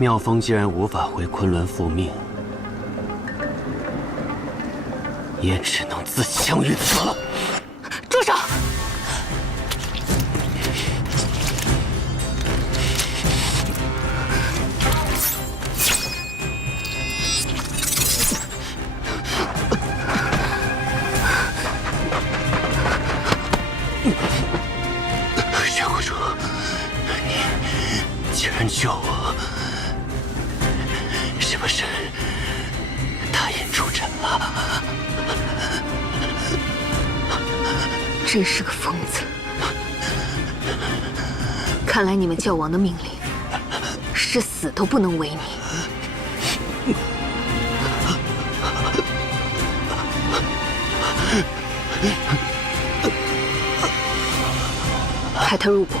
妙风既然无法回昆仑复命，也只能自相于此了。住手！雪狐主，你竟然救我，是不是答应出尘了？真是个疯子！看来你们教王的命令是死都不能违逆。派他入宫。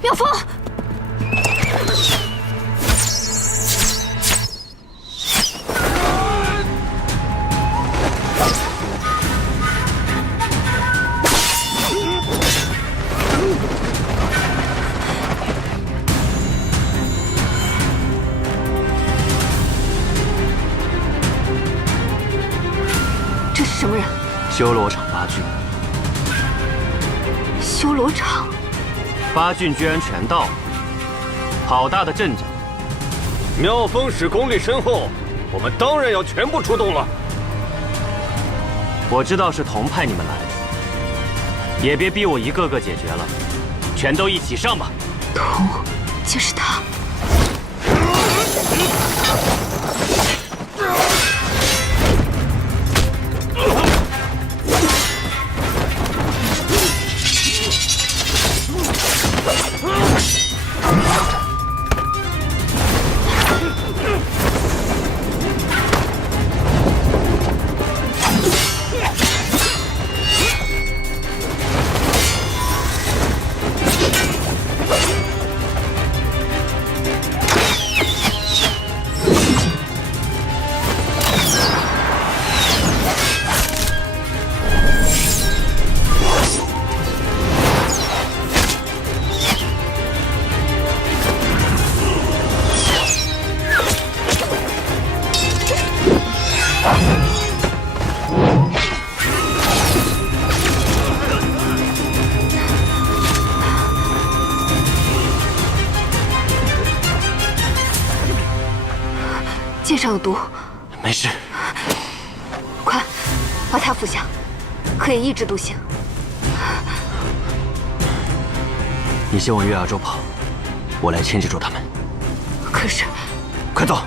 妙风，这是什么人？修罗场八郡，修罗场。八郡居然全到了，好大的阵仗！妙风使功力深厚，我们当然要全部出动了。我知道是童派你们来的，也别逼我一个个解决了，全都一起上吧。童，就是他。剑上有毒，没事。快，把它服下，可以抑制毒性。你先往月牙州跑，我来牵制住他们。可是，快走！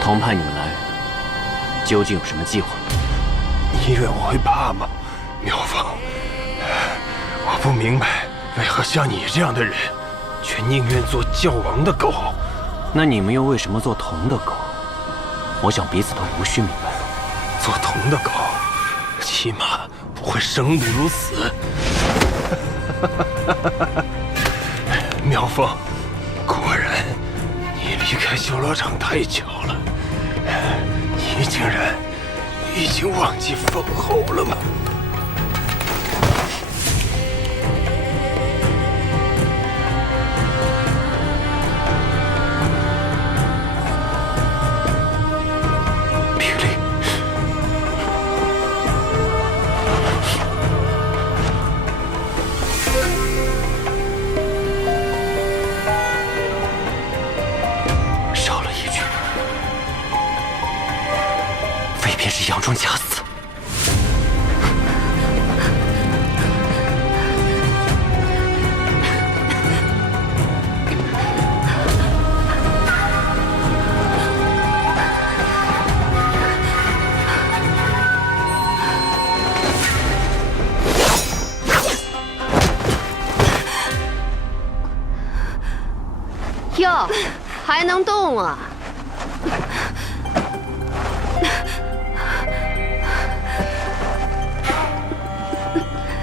同派你们来，究竟有什么计划？你以为我会怕吗，妙风？我不明白，为何像你这样的人，却宁愿做教王的狗？那你们又为什么做童的狗？我想彼此都无需明白。做童的狗，起码不会生不如死。妙风，果然，你离开修罗场太久了，你竟然已经忘记封侯了吗？霹雳，少了一句，非便是佯装假死。哟，还能动啊！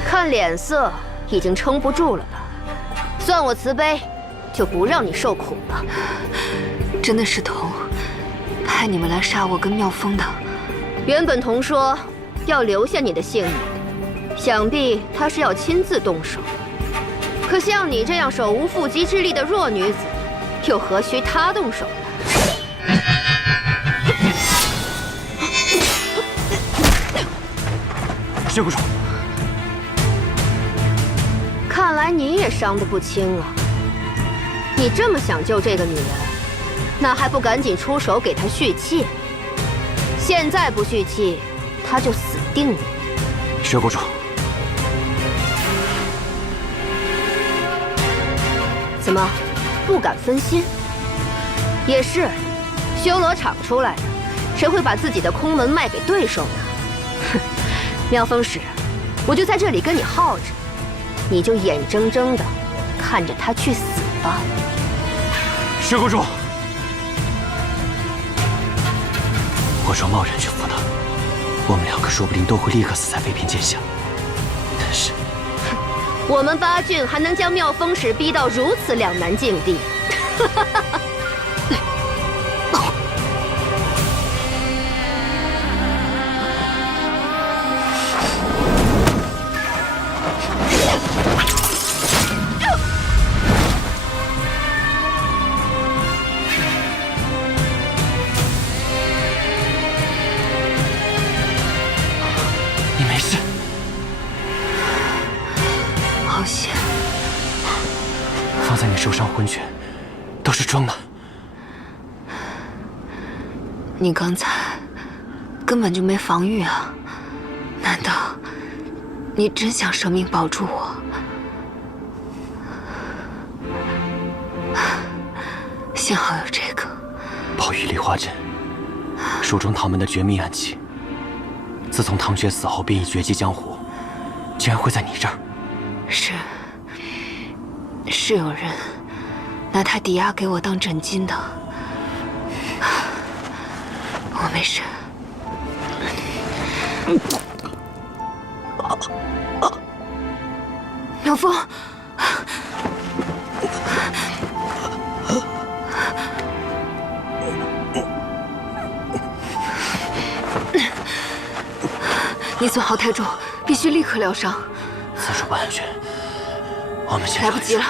看脸色，已经撑不住了吧？算我慈悲，就不让你受苦了。真的是童派你们来杀我跟妙风的。原本童说要留下你的性命，想必他是要亲自动手。可像你这样手无缚鸡之力的弱女子，又何须他动手呢？薛国主，看来你也伤得不轻啊！你这么想救这个女人，那还不赶紧出手给她续气？现在不续气，她就死定了。薛国主，怎么，不敢分心？也是，修罗场出来的，谁会把自己的空门卖给对手呢？哼，妙风使，我就在这里跟你耗着，你就眼睁睁的看着他去死吧。薛国主，我若贸然去扶他，我们两个说不定都会立刻死在飞偏剑下。但是，我们八郡还能将妙风使逼到如此两难境地？你没事？好险！放在你手上魂拳都是装的。你刚才根本就没防御啊！难道你真想舍命保住我？幸好有这个宝玉梨花针，书中唐门的绝密暗器，自从唐学死后便已绝迹江湖，竟然会在你这儿。是有人拿它抵押给我当枕巾的。我没事。妙风，你损耗太重，必须立刻疗伤。此处不安全，我们先来不及了。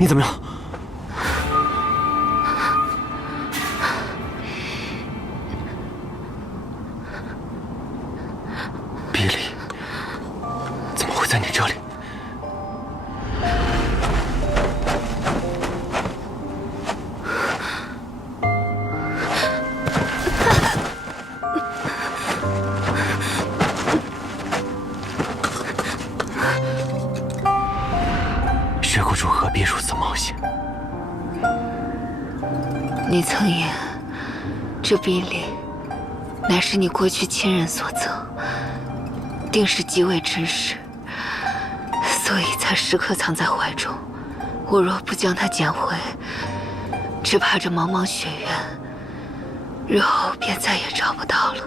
你怎么样？比利，怎么会在你这里？血谷主何必如此冒险？你曾言，这比利乃是你过去亲人所赠，定是极为珍视，所以才时刻藏在怀中。我若不将它捡回，只怕这茫茫雪原，日后便再也找不到了。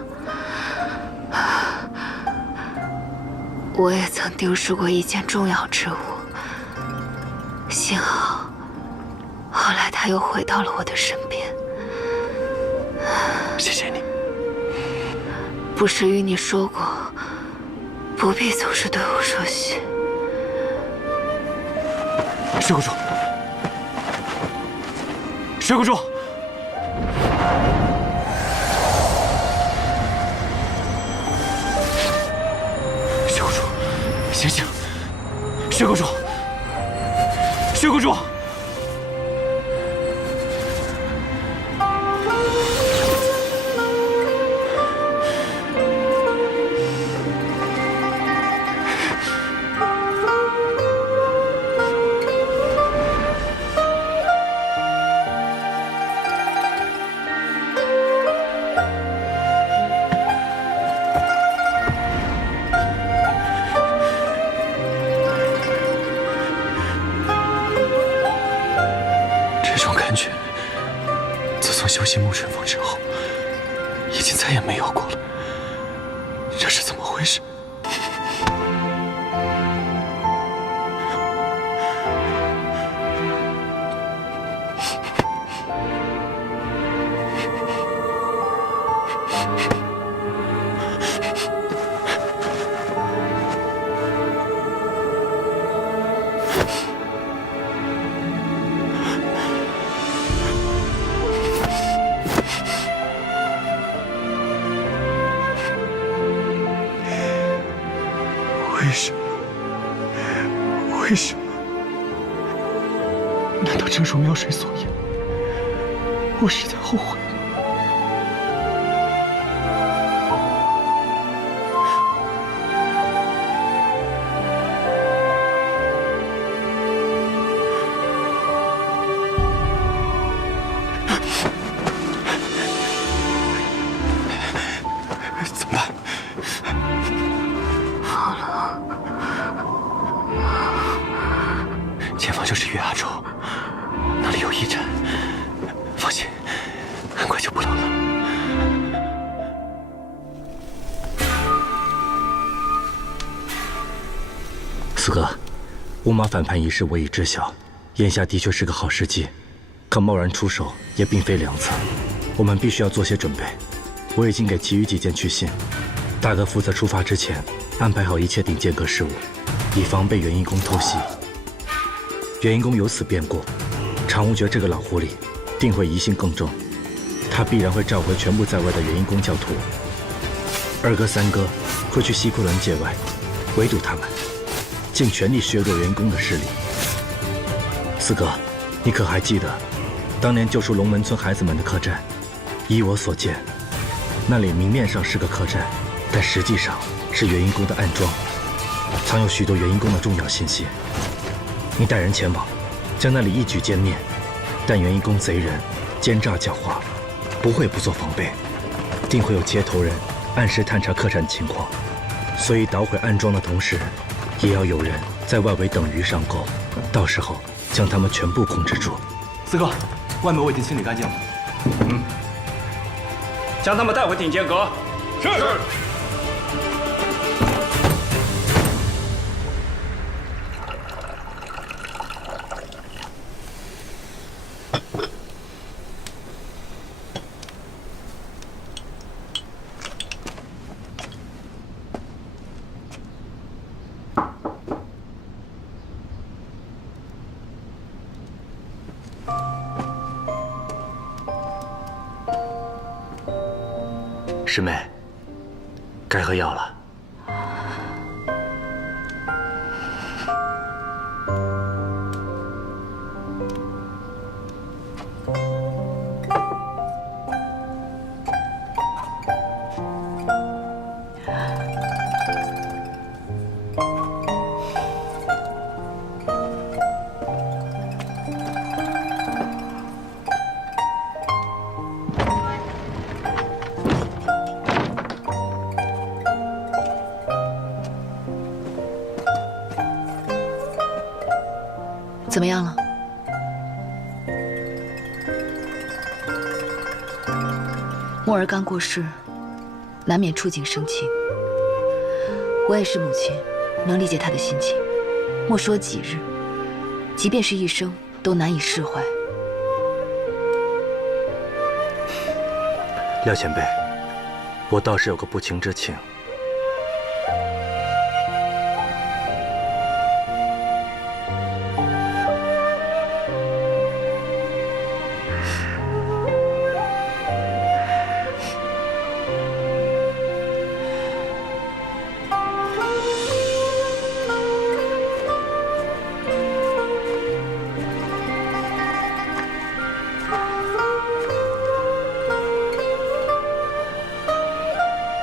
我也曾丢失过一件重要之物，幸好后来它又回到了我的身边。谢谢你。不是与你说过，不必总是对我说谢。血谷主，血谷主，血谷主，醒醒！血谷主，血谷主！修习沐春风之后，已经再也没有过了。这是怎么回事？为什么？为什么？难道正如苗水所言，我是在后悔吗？怎么办？前方就是月牙州，那里有驿站。放心，很快就不冷了。四哥，乌马反叛一事我已知晓，眼下的确是个好时机，可贸然出手也并非良策，我们必须要做些准备。我已经给其余几件去信，大哥负责出发之前安排好一切顶间阁事务，以防被元婴宫偷袭。元婴宫有此变故，常无觉这个老狐狸定会疑心更重，他必然会召回全部在外的元婴宫教徒。二哥、三哥会去西库伦界外围堵他们，尽全力削弱元婴宫的势力。四哥，你可还记得当年救出龙门村孩子们的客栈？依我所见，那里明面上是个客栈，但实际上是元婴宫的暗桩，藏有许多元婴宫的重要信息。你带人前往，将那里一举歼灭。但元婴宫贼人奸诈狡猾，不会不做防备，定会有接头人按时探查客栈情况。所以捣毁暗桩的同时，也要有人在外围等鱼上钩，到时候将他们全部控制住。四哥，外面我已经清理干净了。将他们带回顶间阁。是。师妹，该喝药了。怎么样了？墨儿刚过世，难免触景生情。我也是母亲，能理解她的心情。莫说几日，即便是一生，都难以释怀。廖前辈，我倒是有个不情之请。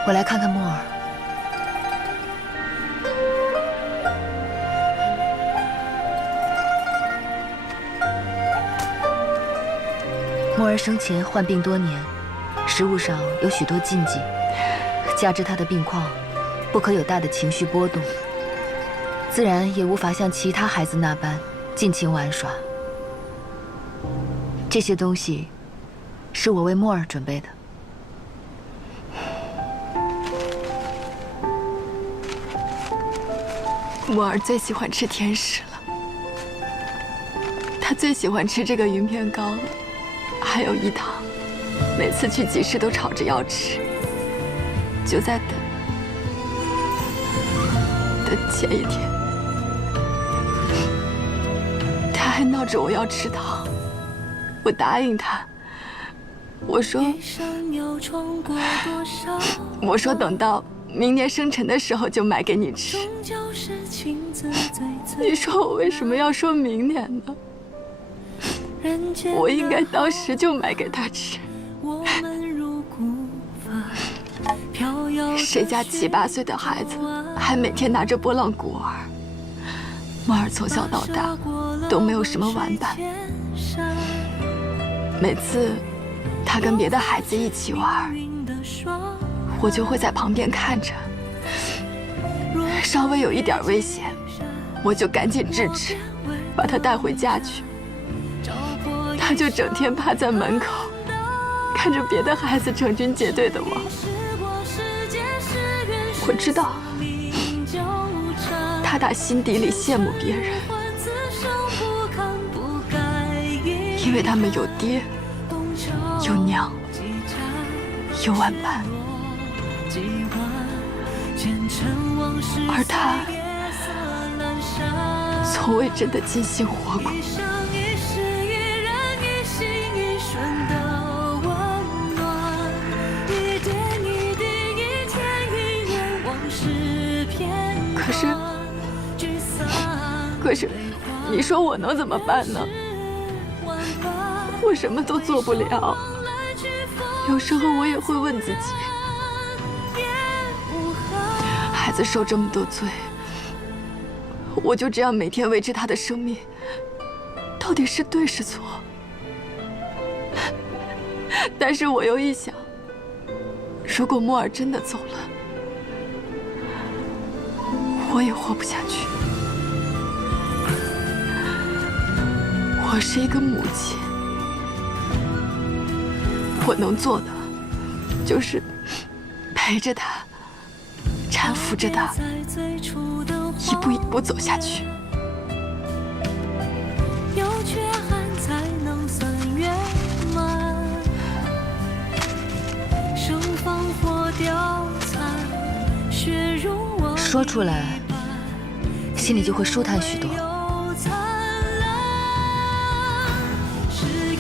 我来看看墨儿。墨儿生前患病多年，食物上有许多禁忌，加之她的病况，不可有大的情绪波动，自然也无法像其他孩子那般尽情玩耍。这些东西是我为墨儿准备的。墨儿最喜欢吃甜食了，她最喜欢吃这个云片糕了，还有饴糖。每次去集市都吵着要吃，就在等前一天，她还闹着我要吃糖，我答应她，我说等到明年生辰的时候就买给你吃。你说我为什么要说明年呢？我应该当时就买给他吃。谁家7、8岁的孩子还每天拿着拨浪鼓儿？墨儿从小到大都没有什么玩伴，每次他跟别的孩子一起玩，我就会在旁边看着，稍微有一点危险，我就赶紧制止，把他带回家去。他就整天趴在门口，看着别的孩子成群结队的玩。我知道，他打心底里羡慕别人，因为他们有爹，有娘，有玩伴，而他从未真的尽心活过。可是，你说我能怎么办呢？我什么都做不了。有时候我也会问自己，孩子受这么多罪，我就这样每天维持他的生命，到底是对是错？但是我又一想，如果墨儿真的走了，我也活不下去。我是一个母亲，我能做的就是陪着他，搀扶着他，一步一步走下去。说出来，心里就会舒坦许多。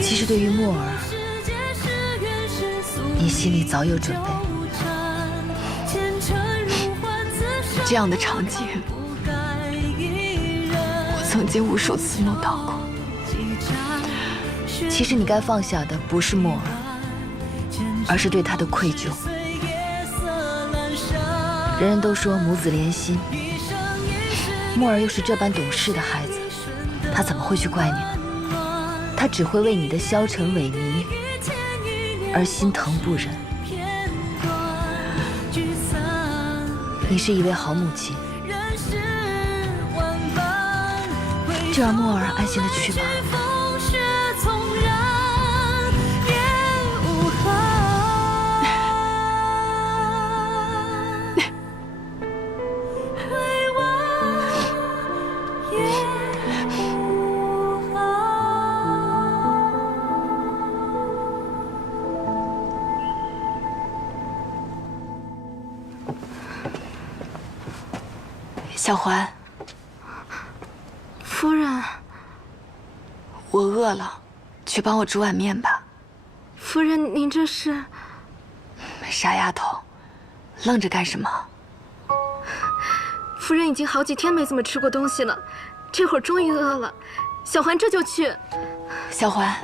其实对于墨儿，你心里早有准备。这样的场景，我曾经无数次梦到过。其实你该放下的不是墨尔，而是对他的愧疚。人人都说母子连心，墨儿又是这般懂事的孩子，他怎么会去怪你呢？他只会为你的消沉萎靡而心疼不忍。你是一位好母亲，就让墨儿安心的去吧。小环，夫人，我饿了，去帮我煮碗面吧。夫人，您这是？傻丫头，愣着干什么？夫人已经好几天没怎么吃过东西了，这会儿终于饿了。小环这就去。小环，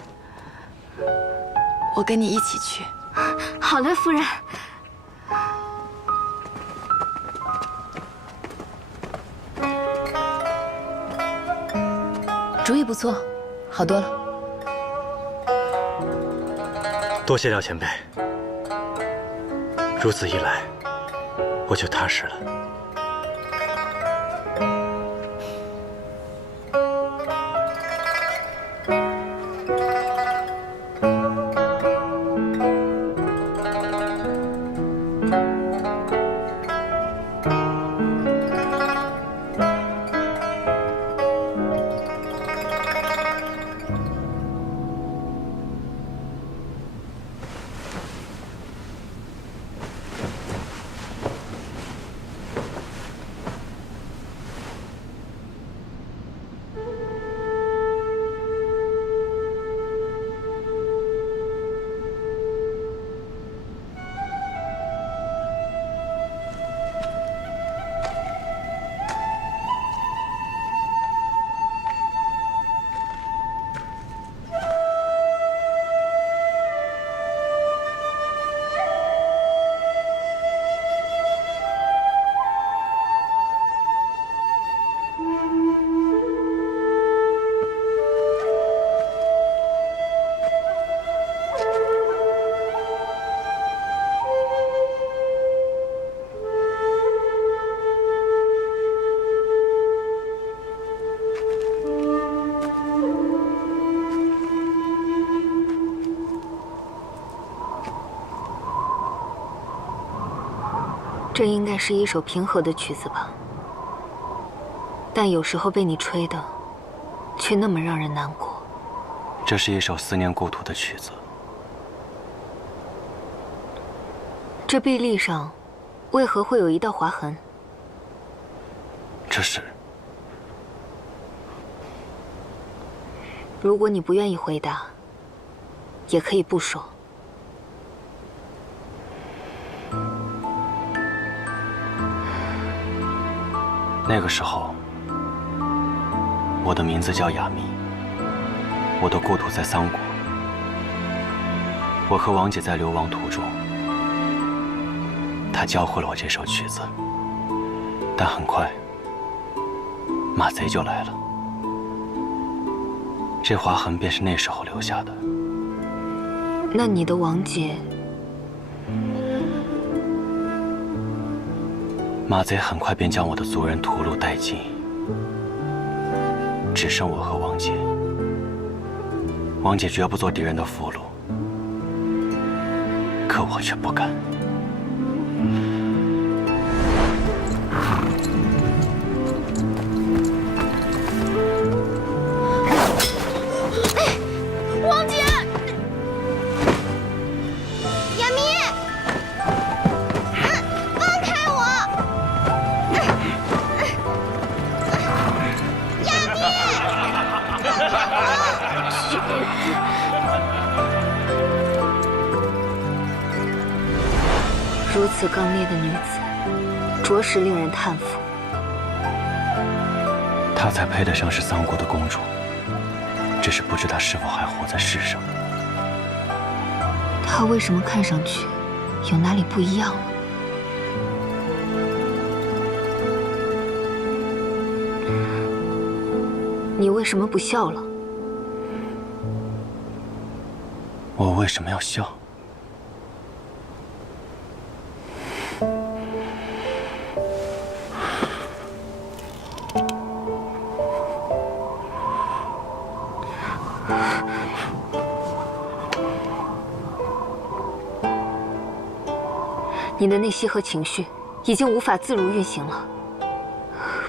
我跟你一起去。好嘞，夫人。主意不错，好多了。多谢廖前辈，如此一来，我就踏实了。这应该是一首平和的曲子吧，但有时候被你吹的，却那么让人难过。这是一首思念故土的曲子。这臂力上，为何会有一道划痕？这是……如果你不愿意回答，也可以不说。那个时候，我的名字叫雅弥，我的故土在桑国。我和王姐在流亡途中，她教会了我这首曲子，但很快，马贼就来了。这划痕便是那时候留下的。那你的王姐……马贼很快便将我的族人屠戮殆尽，只剩我和王姐。王姐绝不做敌人的俘虏，可我却不敢。王姐，雅弥，放开我！雅弥，如此刚烈的女子，着实令人叹服。她才配得上是桑国的公主，只是不知她是否还活在世上。她为什么看上去有哪里不一样了？你为什么不笑了？我为什么要笑？你的内息和情绪已经无法自如运行了，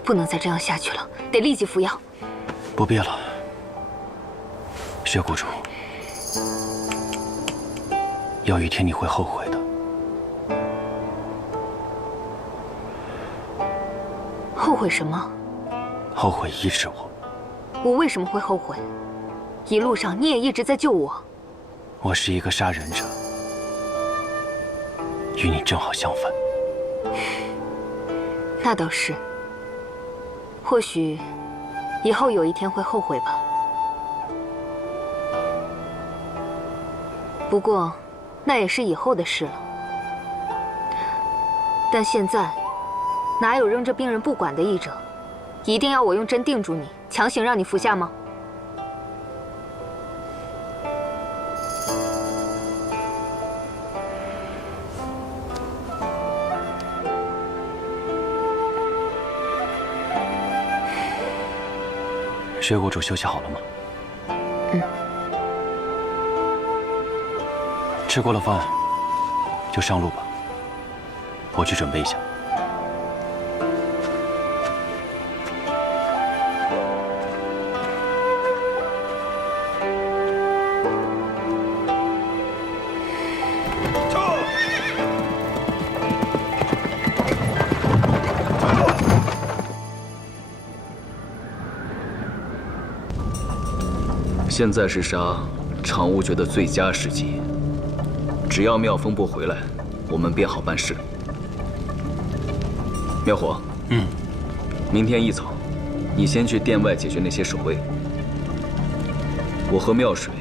不能再这样下去了，得立即服药。不必了，薛谷主，有一天你会后悔的。后悔什么？后悔医治我。我为什么会后悔？一路上你也一直在救我。我是一个杀人者，与你正好相反。那倒是，或许以后有一天会后悔吧。不过，那也是以后的事了。但现在，哪有扔着病人不管的医者？一定要我用针定住你，强行让你服下吗？薛谷主休息好了吗？嗯。吃过了饭，就上路吧。我去准备一下。现在是杀常无绝的最佳时机，只要妙风不回来，我们便好办事。妙火，明天一早，你先去殿外解决那些守卫，我和妙水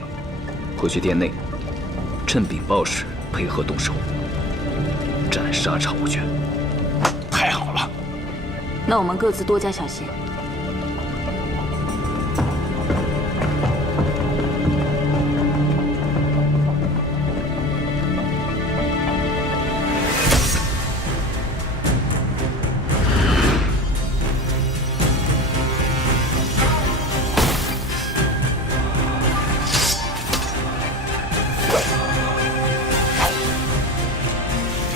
回去殿内，趁禀报时配合动手，斩杀常无绝。太好了，那我们各自多加小心。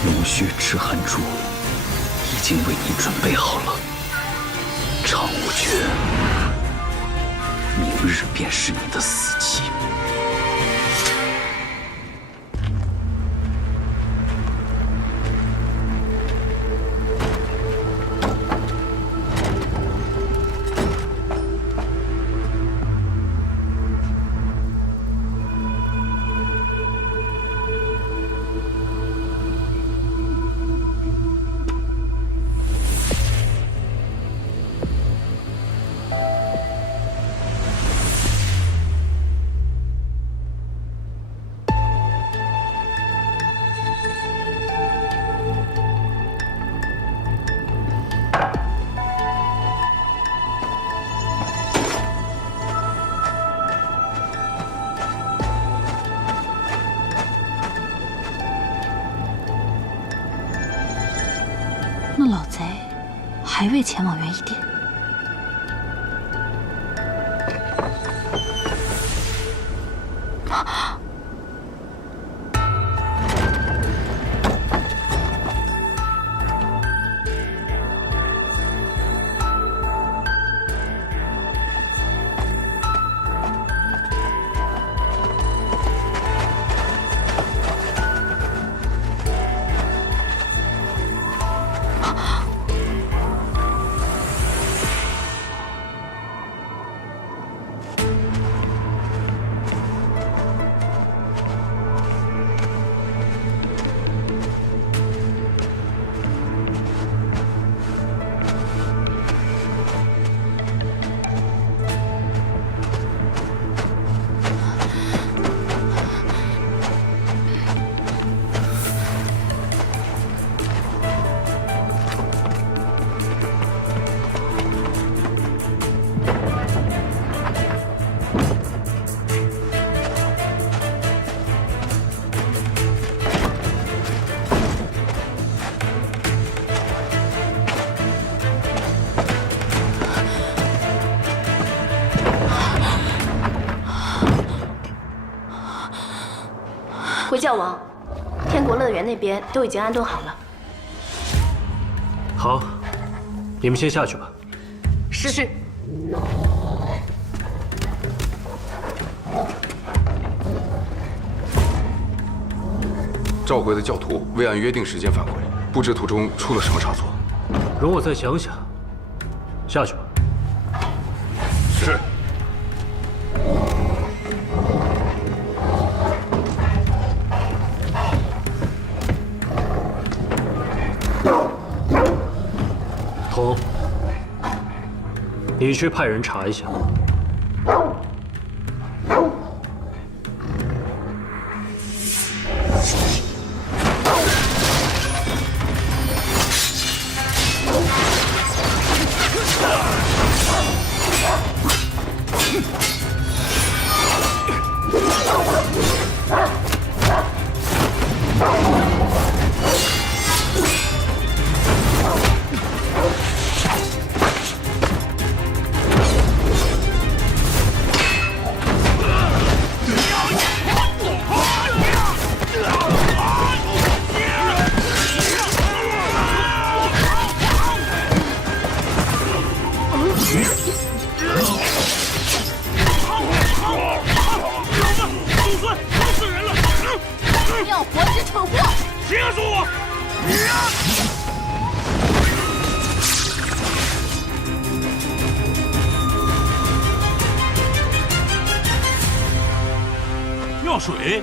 龙血赤寒珠已经为你准备好了，常无绝，明日便是你的死期。那老贼还未前往元一殿。回教王，天国乐园那边都已经安顿好了。好，你们先下去吧。是。召回的教徒未按约定时间返回，不知途中出了什么差错。容我再想想。下去吧。是。童，你去派人查一下。妙水，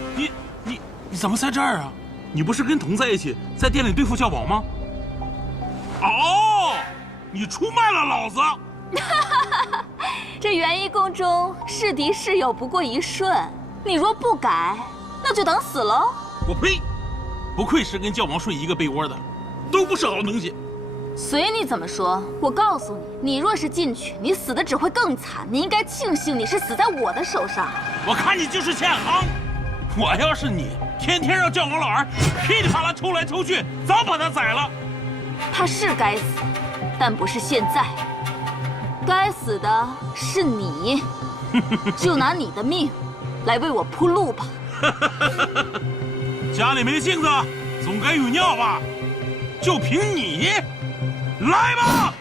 你怎么在这儿啊？你不是跟童在一起在店里对付教保吗？哦，你出卖了老子！这元一宫中是敌是友不过一瞬，你若不改，那就等死喽！我呸！不愧是跟教王睡一个被窝的，都不是好东西。随你怎么说，我告诉你，你若是进去，你死的只会更惨。你应该庆幸你是死在我的手上。我看你就是欠横。我要是你，天天让教王老儿噼里啪啦抽来抽去，早把他宰了。他是该死，但不是现在。该死的是你，就拿你的命来为我铺路吧。家里没镜子，总该有尿吧？就凭你，来吧！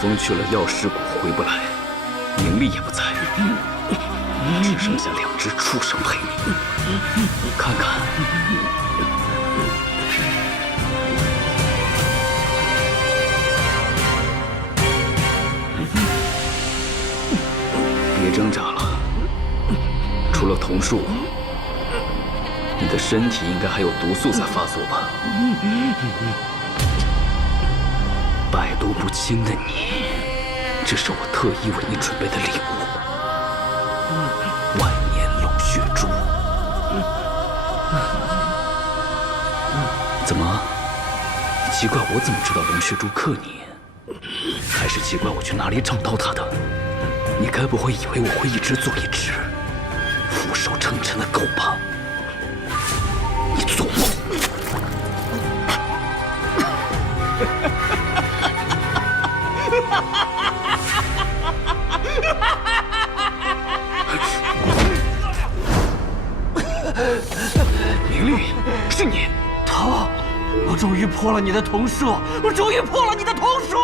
峰去了药师谷回不来，明丽也不在，只剩下2只畜生陪你。看看，别挣扎了。除了桐树，你的身体应该还有毒素在发作吧？百毒不侵的你，这是我特意为你准备的礼物——万年龙血珠。怎么？奇怪我怎么知道龙血珠克你？还是奇怪我去哪里找到它的？你该不会以为我会一直做一只俯首称臣的狗吧？你做梦！明丽，是你！头，我终于破了你的瞳术！我终于破了你的瞳术！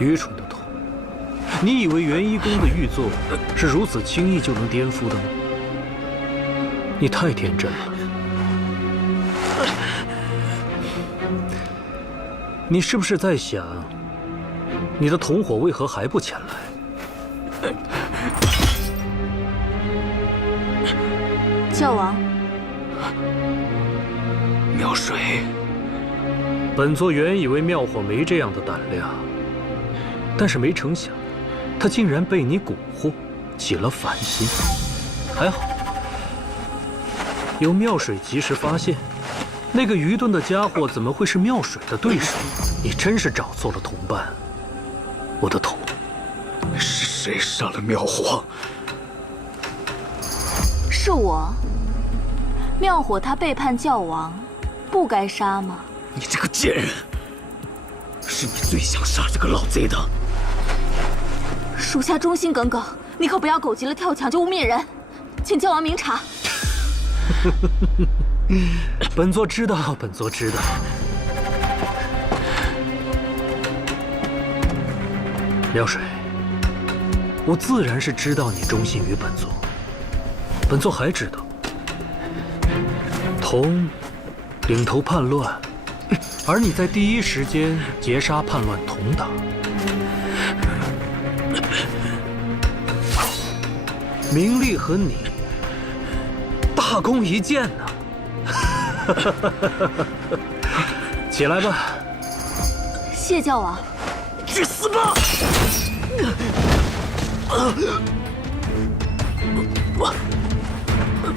愚蠢的头，你以为元一宫的玉座是如此轻易就能颠覆的吗？你太天真了。你是不是在想，你的同伙为何还不前来？教王，妙水，本座原以为妙火没这样的胆量。但是没成想，他竟然被你蛊惑，起了反心。还好，有妙水及时发现，那个愚钝的家伙怎么会是妙水的对手？你真是找错了同伴，我的头。是谁杀了妙火？是我。妙火他背叛教王，不该杀吗？你这个贱人！是你最想杀这个老贼的。属下忠心耿耿，你可不要狗急了跳墙就污蔑人，请教王明察。本座知道，本座知道。妙水，我自然是知道你忠心于本座。本座还知道，童领头叛乱，而你在第一时间截杀叛乱童党。明丽和你大功一件呢！起来吧。谢教王。去死吧！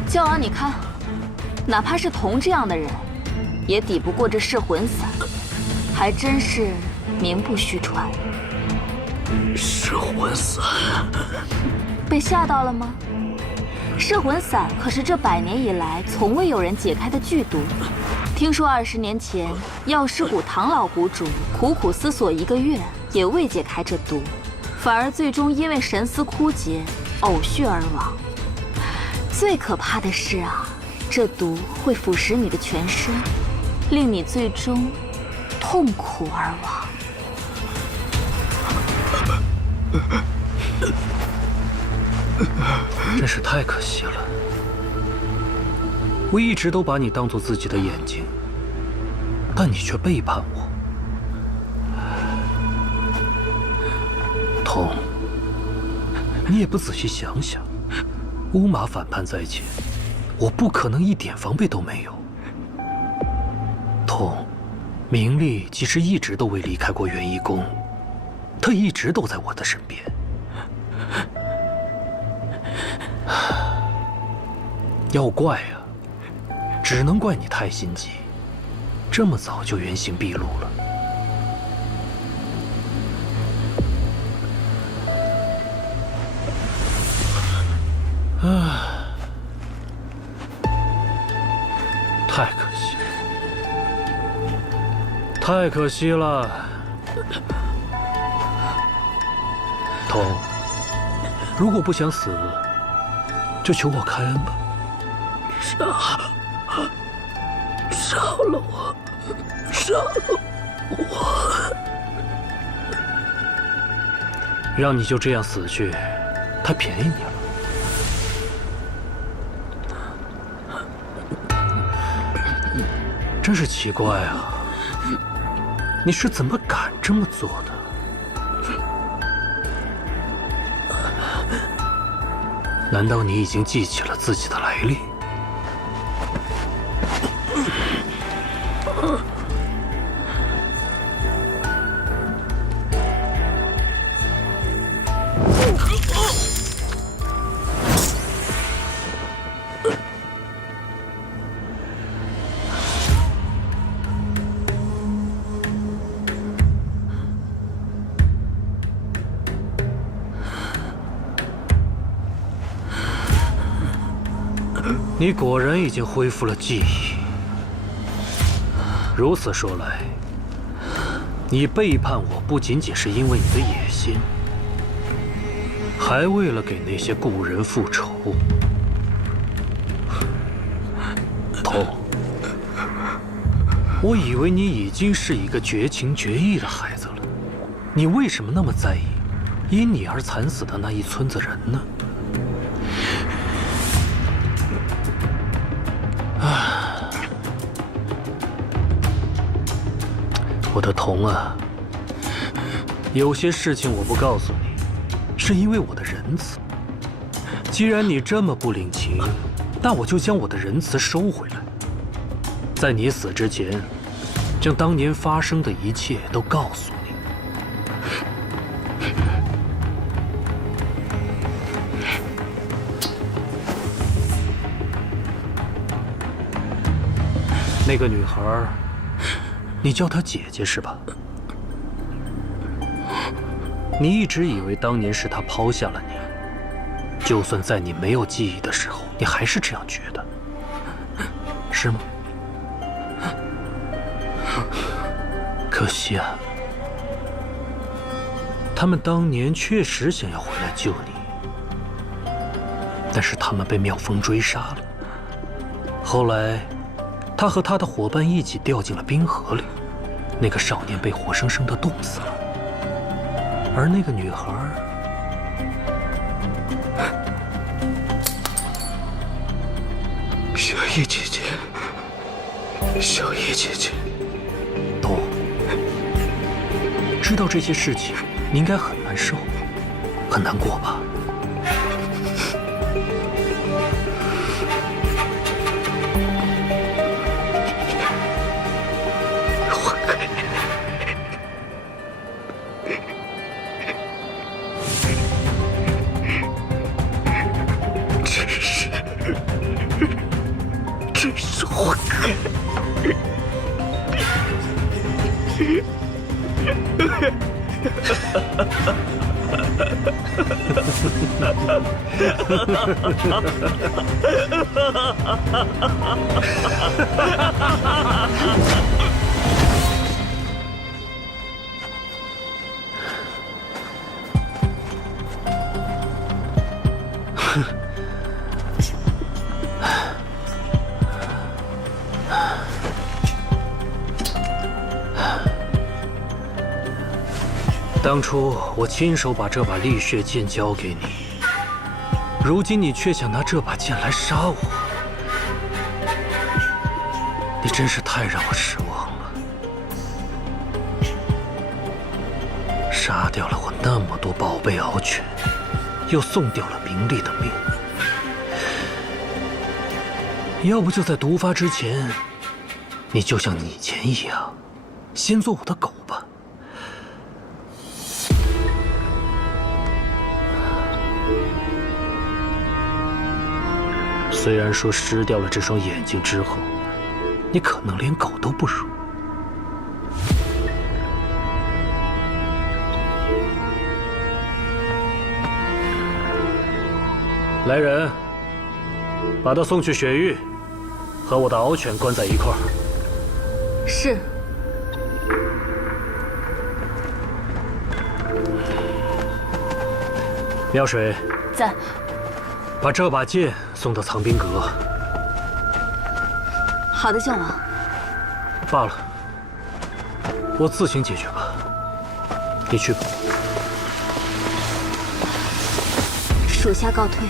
教王，你看，哪怕是童这样的人，也抵不过这噬魂伞，还真是名不虚传。噬魂伞。被吓到了吗？噬魂伞可是这100年以来从未有人解开的剧毒。听说20年前，药师谷唐老谷主苦苦思索1个月，也未解开这毒，反而最终因为神思枯竭，呕血而亡。最可怕的是啊，这毒会腐蚀你的全身，令你最终痛苦而亡。真是太可惜了，我一直都把你当作自己的眼睛，但你却背叛我。童，你也不仔细想想，乌马反叛在前，我不可能一点防备都没有。童，明丽其实一直都未离开过元一宫，她一直都在我的身边。要怪啊，只能怪你太心急，这么早就原形毕露了。唉，太可惜了，太可惜了。童，如果不想死，就求我开恩吧。杀了我，杀了我！让你就这样死去，太便宜你了。真是奇怪啊，你是怎么敢这么做的？难道你已经记起了自己的来历？你果然已经恢复了记忆。如此说来，你背叛我不仅仅是因为你的野心，还为了给那些故人复仇。童，我以为你已经是一个绝情绝义的孩子了，你为什么那么在意因你而惨死的那一村子人呢？我的童啊，有些事情我不告诉你，是因为我的仁慈。既然你这么不领情，那我就将我的仁慈收回来，在你死之前，将当年发生的一切都告诉你。那个女孩，你叫她姐姐是吧？你一直以为当年是她抛下了你，就算在你没有记忆的时候，你还是这样觉得，是吗？可惜啊，他们当年确实想要回来救你，但是他们被妙风追杀了。后来，他和他的伙伴一起掉进了冰河里，那个少年被活生生的冻死了，而那个女孩，小叶姐姐，小叶姐姐，懂。知道这些事情，你应该很难受，很难过吧？真是活该！当初我亲手把这把丽血剑交给你，如今你却想拿这把剑来杀我，你真是太让我失望了。杀掉了我那么多宝贝獒犬，又送掉了明丽的命，要不就在毒发之前，你就像你以前一样，先做我的狗吧。虽然说失掉了这双眼睛之后，你可能连狗都不如。来人，把他送去雪域，和我的獒犬关在一块儿。是。妙水，在。把这把剑送到藏兵阁。好的，教王。罢了，我自行解决吧。你去吧。属下告退。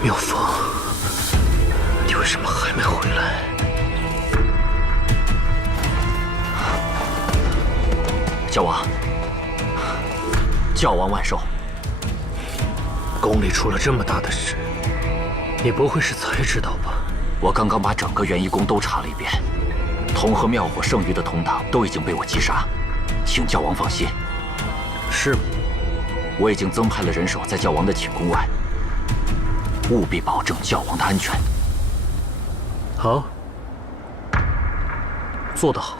妙风，你为什么还没回来？教王，教王万寿！宫里出了这么大的事，你不会是才知道吧？我刚刚把整个元夷宫都查了一遍，铜和妙火剩余的同党都已经被我击杀，请教王放心。是吗？我已经增派了人手在教王的寝宫外，务必保证教王的安全。好，做得好。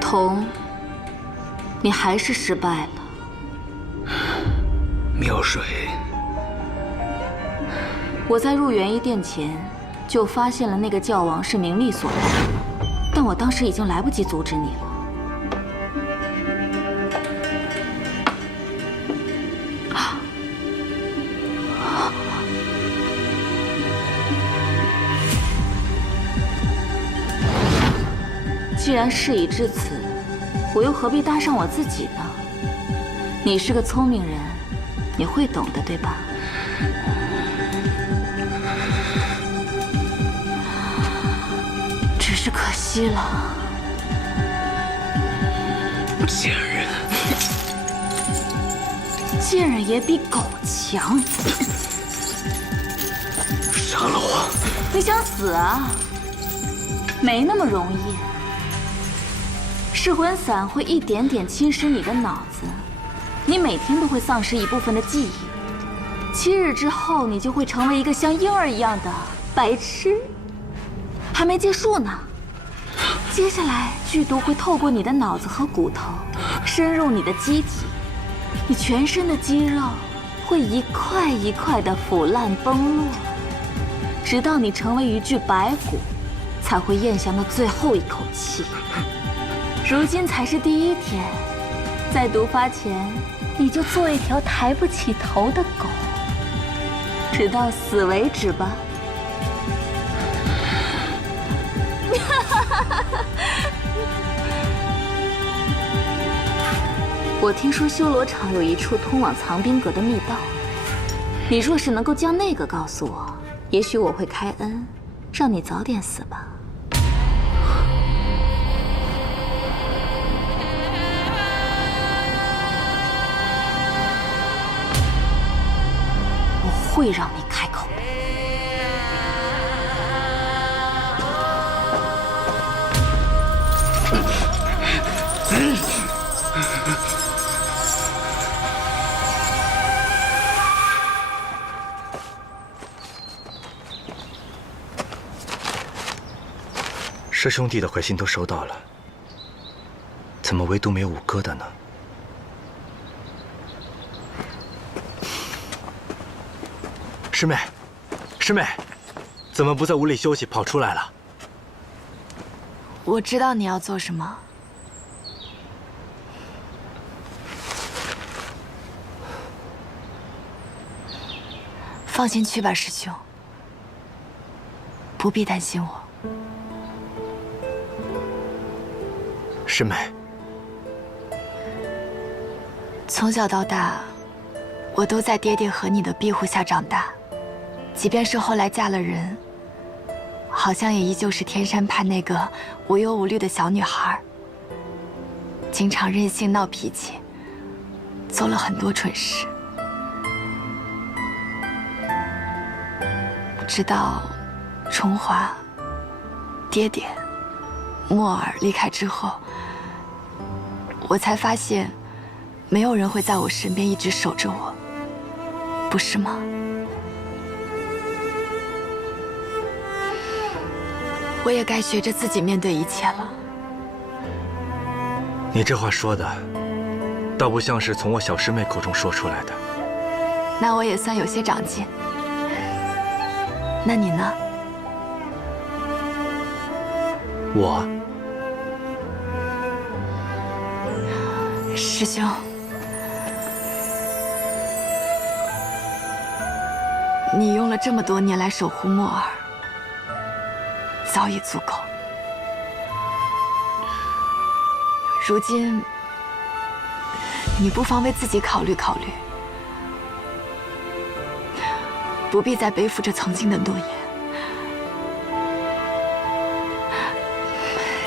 童，你还是失败了。妙水，我在入元夷殿前就发现了那个教王是名利所败，但我当时已经来不及阻止你了。既然事已至此，我又何必搭上我自己呢？你是个聪明人，你会懂的，对吧？只是可惜了。贱人！贱人也比狗强。杀了我！你想死啊？没那么容易。噬魂散会一点点侵蚀你的脑子，你每天都会丧失一部分的记忆。7日之后，你就会成为一个像婴儿一样的白痴。还没结束呢，接下来剧毒会透过你的脑子和骨头，深入你的机体，你全身的肌肉会一块一块的腐烂崩落，直到你成为一具白骨，才会咽下那最后一口气。如今才是第1天，在毒发前，你就做一条抬不起头的狗，直到死为止吧。我听说修罗场有一处通往藏兵阁的密道，你若是能够将那个告诉我，也许我会开恩，让你早点死吧。会让你开口。师兄弟的回信都收到了，怎么唯独没有五哥的呢？师妹，师妹，怎么不在屋里休息，跑出来了？我知道你要做什么。放心去吧，师兄，不必担心我。师妹，从小到大，我都在爹爹和你的庇护下长大，即便是后来嫁了人，好像也依旧是天山派那个无忧无虑的小女孩，经常任性闹脾气，做了很多蠢事。直到崇华、爹爹、墨儿离开之后，我才发现，没有人会在我身边一直守着我，不是吗？我也该学着自己面对一切了。你这话说的，倒不像是从我小师妹口中说出来的。那我也算有些长进。那你呢？我，师兄，你用了这么多年来守护墨儿，早已足够。如今，你不妨为自己考虑考虑。不必再背负着曾经的诺言。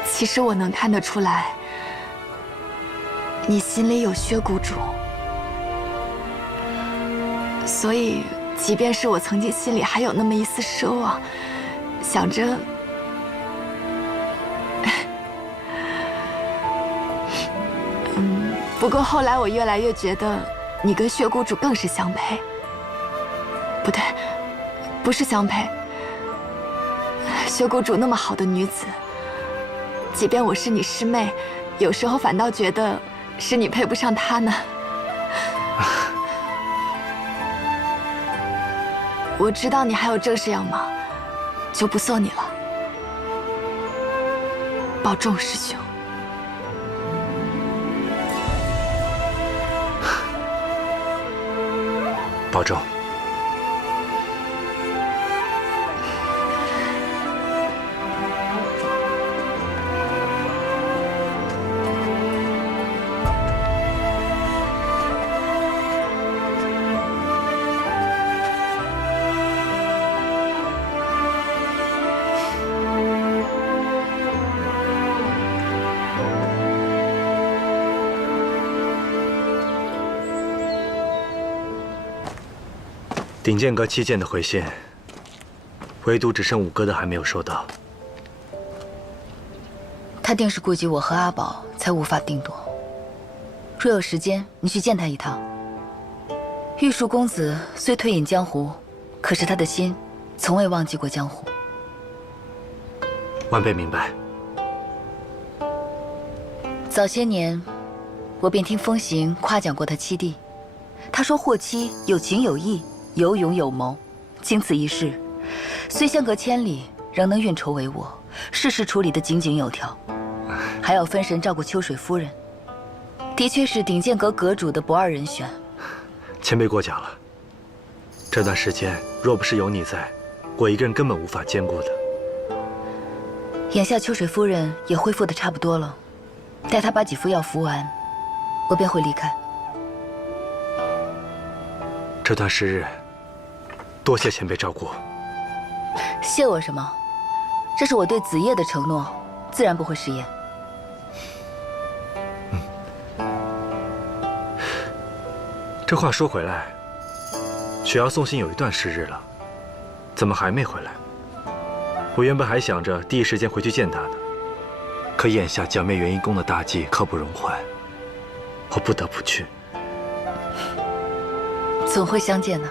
其实我能看得出来，你心里有薛谷主，所以，即便是我曾经心里还有那么一丝奢望，想着，不过后来我越来越觉得，你跟薛谷主更是相配。不对，不是相配。薛谷主那么好的女子，即便我是你师妹，有时候反倒觉得是你配不上她呢。我知道你还有正事要忙，就不送你了。保重，师兄。保重。鼎剑阁7件的回信，唯独只剩5个的还没有收到。他定是顾及我和阿宝，才无法定夺。若有时间，你去见他一趟。玉树公子虽退隐江湖，可是他的心从未忘记过江湖。晚辈明白。早些年，我便听风行夸奖过他妻弟，他说霍妻有情有义，有勇有谋，经此一事，虽相隔千里，仍能运筹帷幄，事事处理得井井有条，还要分神照顾秋水夫人，的确是鼎剑阁阁主的不二人选。前辈过奖了。这段时间若不是有你在，我一个人根本无法兼顾的。眼下秋水夫人也恢复得差不多了，待她把几副药服完，我便会离开。这段时日，多谢前辈照顾。谢我什么？这是我对子夜的承诺，自然不会食言。这话说回来，雪瑶送信有一段时日了，怎么还没回来？我原本还想着第一时间回去见她的，可眼下剿灭元婴宫的大计刻不容缓，我不得不去。总会相见的。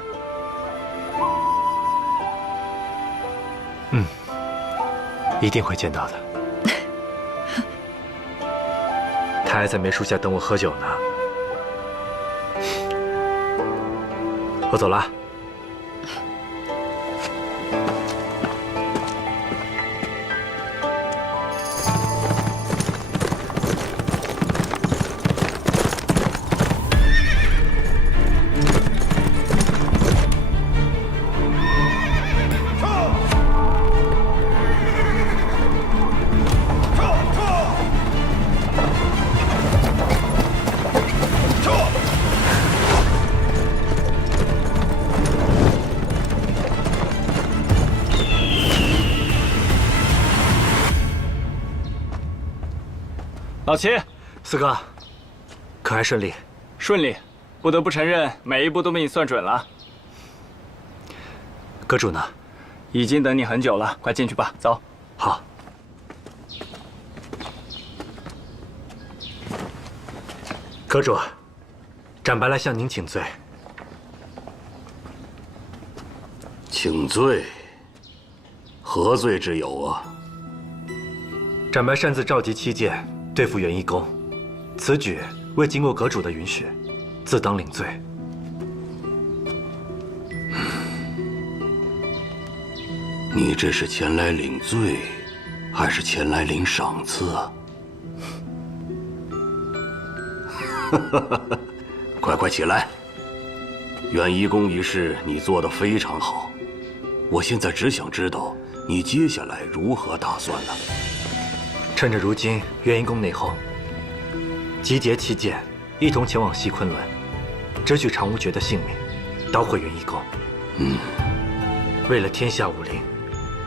一定会见到的。他还在梅树下等我喝酒呢。我走了。老齐，四哥，可还顺利？顺利，不得不承认，每一步都被你算准了。阁主呢？已经等你很久了，快进去吧。走。好。阁主，展白来向您请罪。请罪？何罪之有啊？展白擅自召集七剑对付元一公，此举未经过阁主的允许，自当领罪。你这是前来领罪，还是前来领赏赐啊？快起来！元一公一事你做得非常好，我现在只想知道你接下来如何打算呢？趁着如今元一公内讧，集结七剑，一同前往西昆仑，只取常无绝的性命，捣毁元一公。为了天下武林，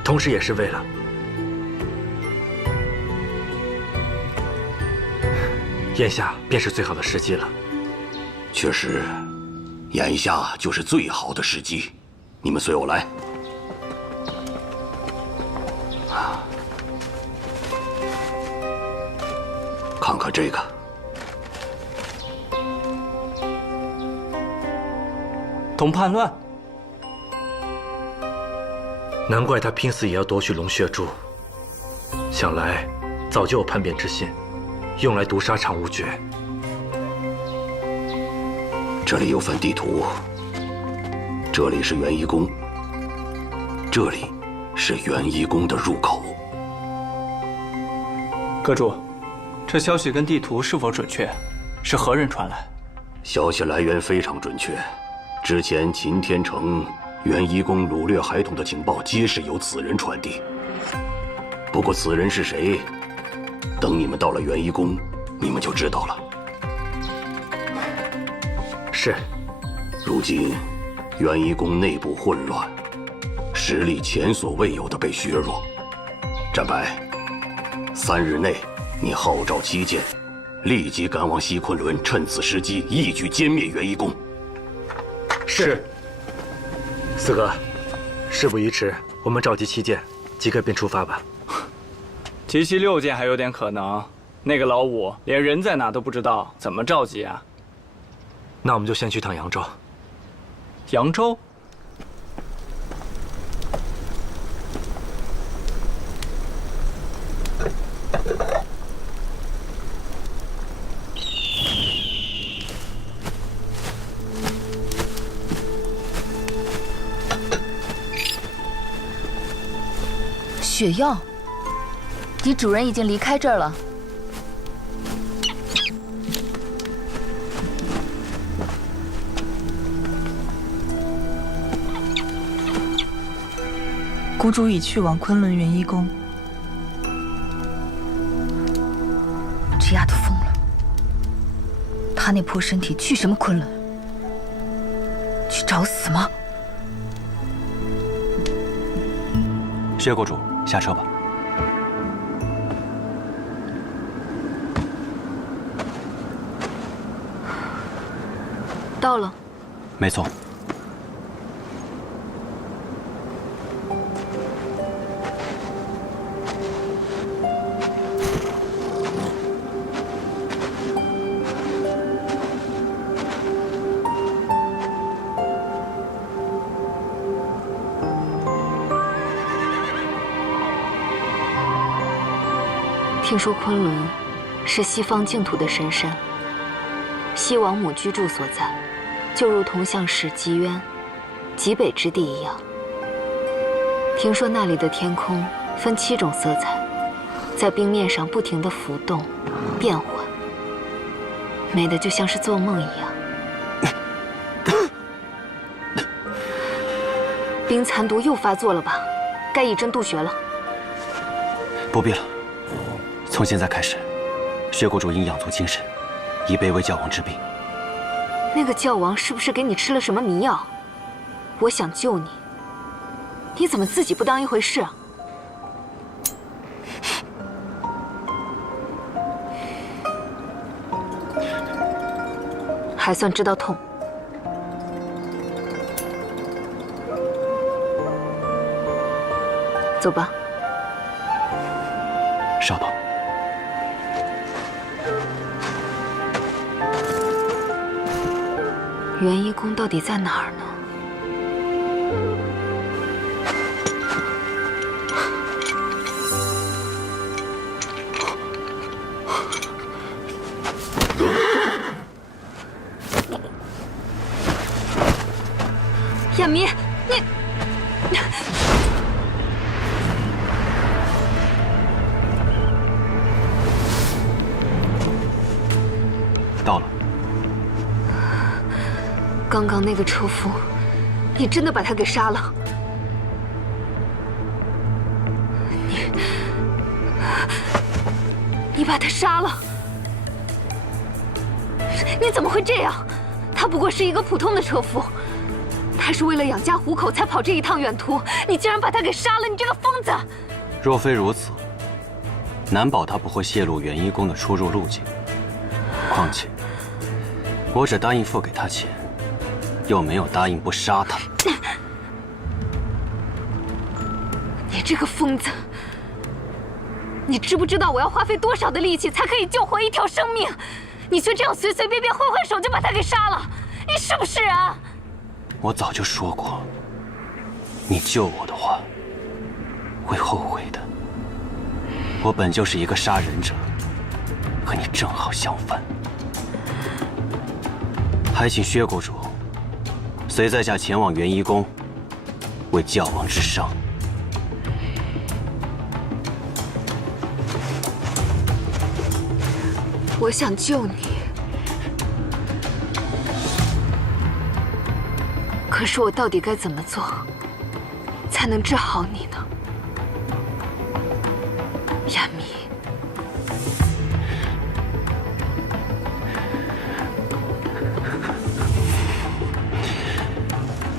同时也是为了眼下便是最好的时机了。确实，眼下就是最好的时机。你们随我来。看看这个，同叛乱。难怪他拼死也要夺取龙血珠，想来早就有叛变之心，用来毒杀常无绝。这里有份地图，这里是元一宫，这里是元一宫的入口。阁主，这消息跟地图是否准确？是何人传来？消息来源非常准确，之前秦天城元一宫掳掠孩童的情报皆是由此人传递。不过此人是谁，等你们到了元一宫，你们就知道了。是。如今元一宫内部混乱，实力前所未有的被削弱。战白，3日内你号召七剑，立即赶往西昆仑，趁此时机一举歼灭元一宫。是。四哥，事不宜迟，我们召集七剑，即刻便出发吧。集齐6剑还有点可能，那个老五连人在哪都不知道，怎么召集啊？那我们就先去趟扬州。扬州？血药，你主人已经离开这儿了。谷主已去往昆仑元一宫。这丫头疯了！她那破身体去什么昆仑？去找死吗？薛国主，下车吧。到了。没错。听说昆仑是西方净土的神山，西王母居住所在，就如同像是极渊、极北之地一样。听说那里的天空分7种色彩，在冰面上不停地浮动、变换，美得就像是做梦一样。冰蚕毒又发作了吧？该以针渡穴了。不必了。从现在开始，薛国主应养足精神，以备为教王治病。那个教王是不是给你吃了什么迷药？我想救你，你怎么自己不当一回事？还算知道痛。走吧。稍等。元一宫到底在哪儿呢？亚弥，你到了。刚刚那个车夫，你真的把他给杀了？你把他杀了？你怎么会这样？他不过是一个普通的车夫，他是为了养家糊口才跑这一趟远途，你竟然把他给杀了！你这个疯子！若非如此，难保他不会泄露元一宫的出入路径。况且，我只答应付给他钱，又没有答应不杀他。你这个疯子！你知不知道我要花费多少的力气才可以救活一条生命？你却这样随随便便挥挥手就把他给杀了，你是不是啊？我早就说过，你救我的话，会后悔的。我本就是一个杀人者，和你正好相反。还请薛谷主随在下前往元一宫，为教王治伤。我想救你，可是我到底该怎么做，才能治好你呢？亚弥，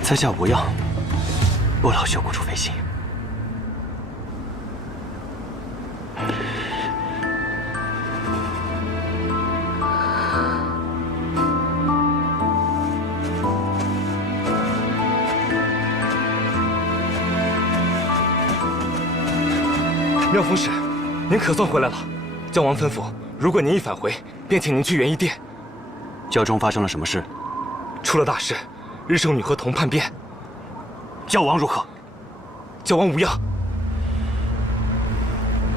在下无恙，不劳薛谷主费心。妙风使，您可算回来了。教王吩咐，如果您一返回，便请您去元一殿。教中发生了什么事？出了大事，日圣女和童叛变。教王如何？教王无恙。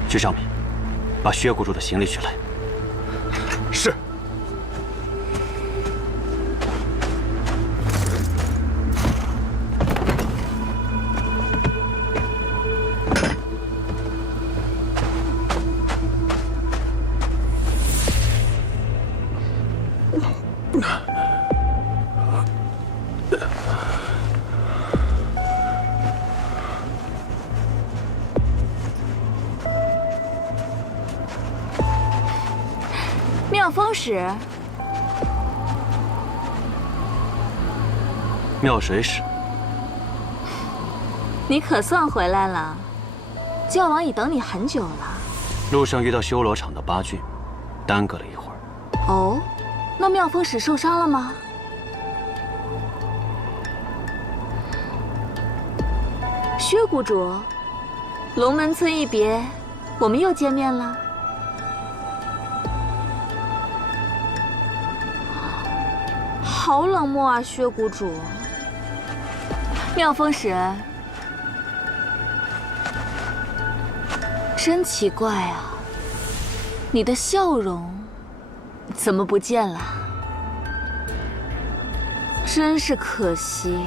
去上面，把薛谷主的行李取来。是。妙风使，妙水使，你可算回来了。教王已等你很久了。路上遇到修罗场的八郡，耽搁了一会儿。哦，那妙风使受伤了吗？薛谷主，龙门村一别，我们又见面了。好冷漠啊，薛谷主。妙风使，真奇怪啊，你的笑容怎么不见了？真是可惜，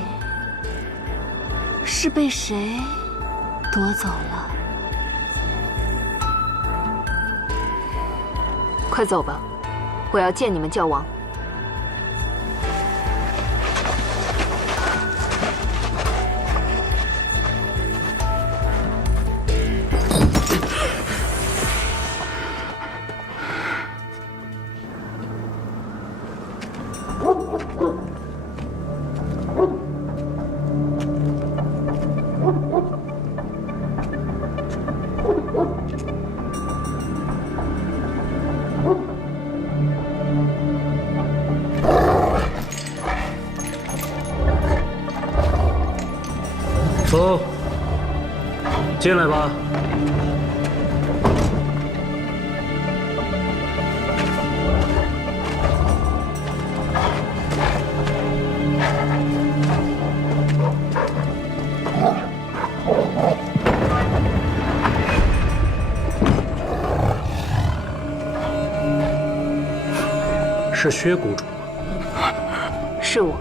是被谁夺走了？快走吧，我要见你们教王。进来吧。是薛谷主吗？是我。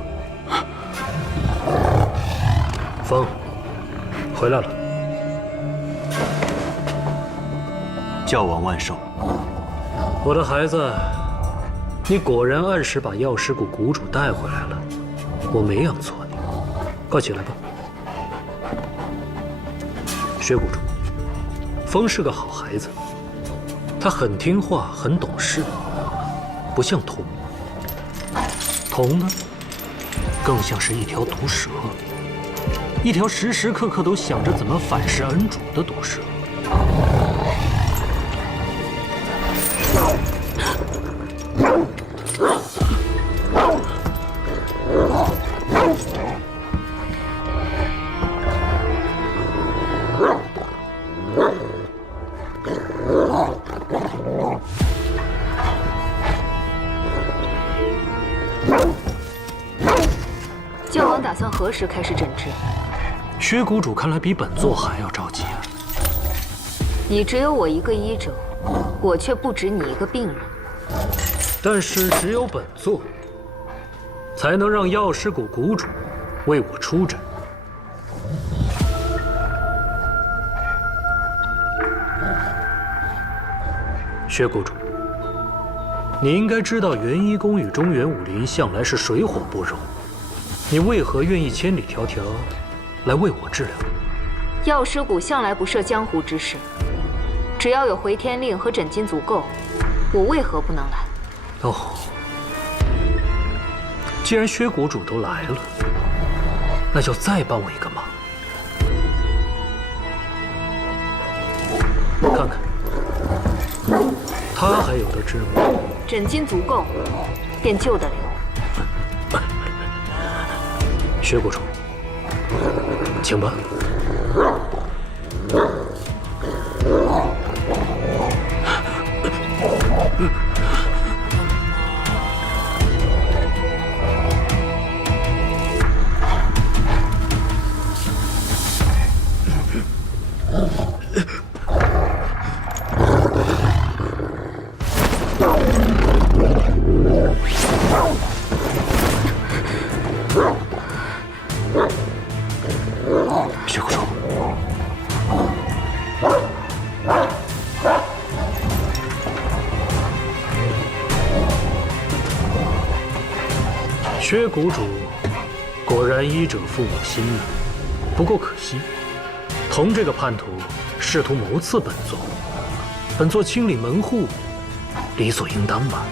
风，回来了。教王万寿。我的孩子，你果然按时把药师谷谷主带回来了，我没养错你。快起来吧。薛谷主，风是个好孩子，他很听话，很懂事。不像童，童呢，更像是一条毒蛇，一条时时刻刻都想着怎么反噬恩主的毒蛇。教王打算何时开始诊治？薛谷主看来比本座还要着急啊！你只有我一个医者，我却不止你一个病人。但是只有本座，才能让药师谷谷主为我出诊。薛谷主，你应该知道元一宫与中原武林向来是水火不容，你为何愿意千里迢迢来为我治疗？药师谷向来不涉江湖之事，只要有回天令和诊金足够，我为何不能来？哦，既然薛谷主都来了，那就再帮我一个忙。看看，他还有得治吗？诊金足够，便救得了。薛谷主，请吧。薛谷主，薛谷主果然医者父母心呢。不过可惜，童这个叛徒试图谋刺本座，本座清理门户，理所应当吧。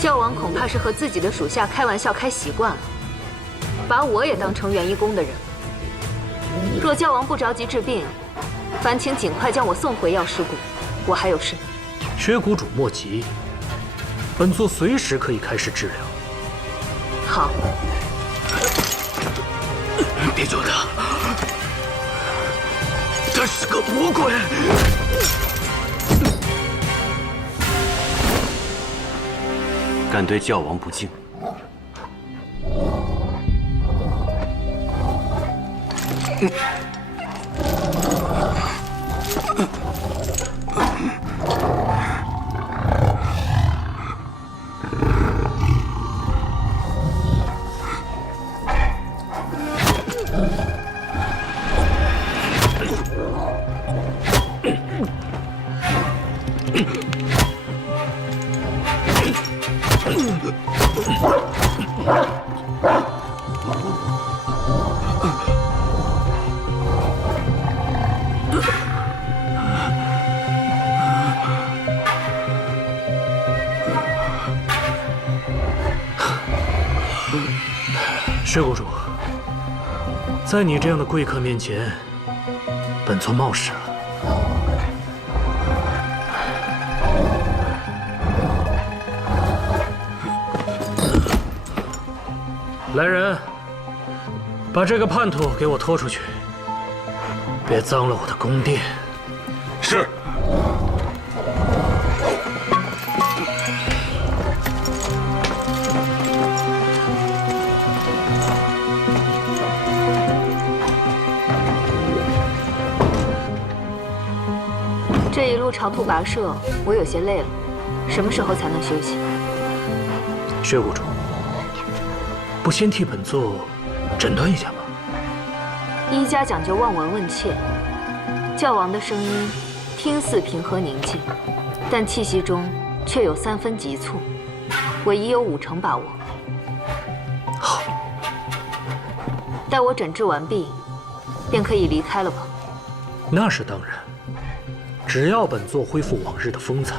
教王恐怕是和自己的属下开玩笑开习惯了，把我也当成元一宫的人。若教王不着急治病，烦请尽快将我送回药师谷，我还有事。薛谷主莫急，本座随时可以开始治疗。好。别救他，他是个魔鬼。敢对教王不敬，薛谷主，在你这样的贵客面前，本座冒失了。来人，把这个叛徒给我拖出去，别脏了我的宫殿。是。这一路长途跋涉，我有些累了，什么时候才能休息？薛谷主，不先替本座诊断一下吗？医家讲究望闻问切，教王的声音听似平和宁静，但气息中却有3分急促，我已有50%把握。好，待我诊治完毕，便可以离开了吧？那是当然。只要本座恢复往日的风采，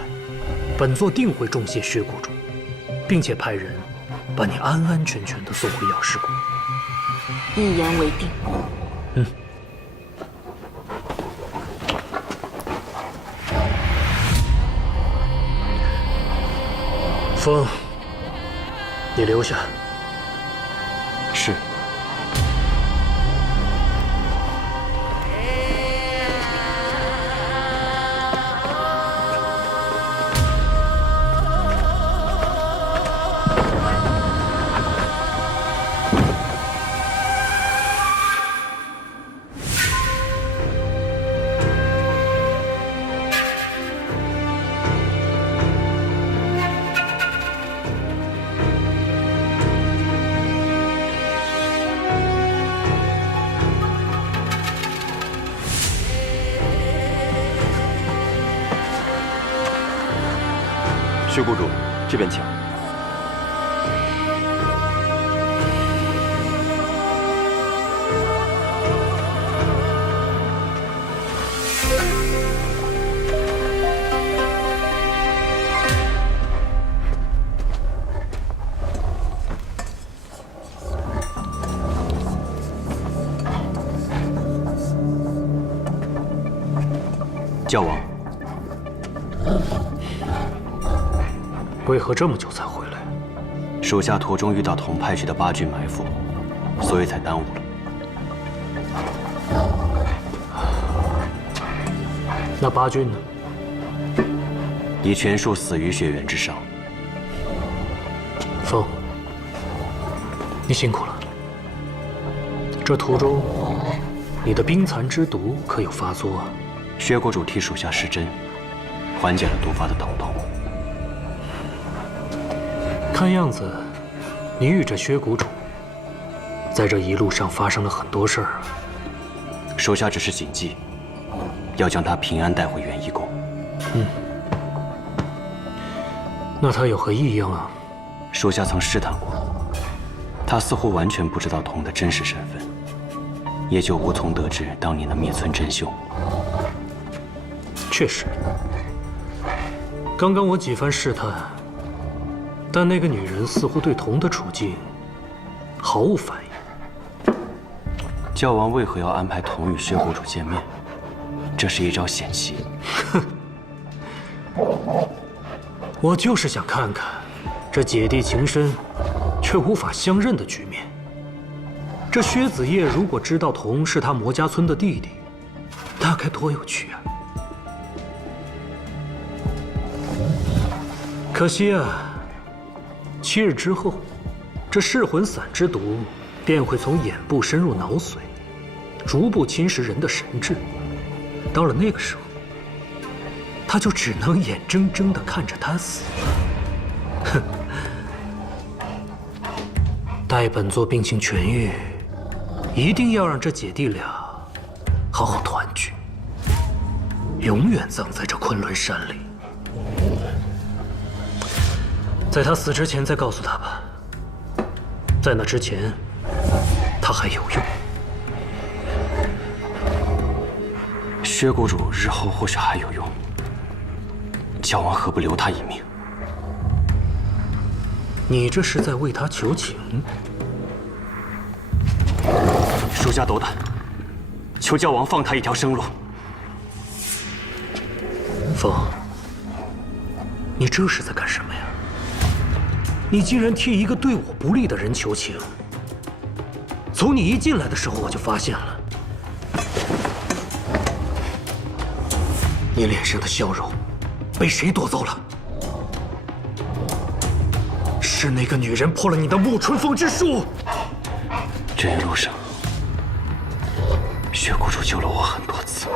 本座定会重谢薛谷主，并且派人把你安安全全的送回药师谷。一言为定。嗯。风，你留下。是。薛谷主，这边请。教王。为何这么久才回来？属下途中遇到同派去的八郡埋伏，所以才耽误了。那八郡呢？已全数死于血源之上。风，你辛苦了。这途中，你的冰蚕之毒可有发作啊？薛谷主替属下施针，缓解了毒发的疼痛。看样子，你与这薛谷主在这一路上发生了很多事儿啊。属下只是谨记，要将他平安带回元一宫。嗯，那他有何异样啊？属下曾试探过，他似乎完全不知道童的真实身份，也就无从得知当年的灭村真凶。确实，刚刚我几番试探。但那个女人似乎对童的处境毫无反应。教王为何要安排童与薛谷主见面？这是一招险棋。哼，我就是想看看这姐弟情深却无法相认的局面。这薛子业如果知道童是他魔家村的弟弟，那该多有趣啊！可惜啊。7日之后，这噬魂散之毒便会从眼部深入脑髓，逐步侵蚀人的神智。到了那个时候，他就只能眼睁睁地看着他死。哼！待本座病情痊愈，一定要让这姐弟俩好好团聚，永远葬在这昆仑山里。在他死之前再告诉他吧，在那之前，他还有用。薛谷主日后或许还有用，教王何不留他一命？你这是在为他求情？属下斗胆，求教王放他一条生路。风，你这是在干什么呀？你竟然替一个对我不利的人求情！从你一进来的时候我就发现了，你脸上的笑容被谁夺走了？是那个女人破了你的沐春风之术。这一路上，血谷主救了我很多次，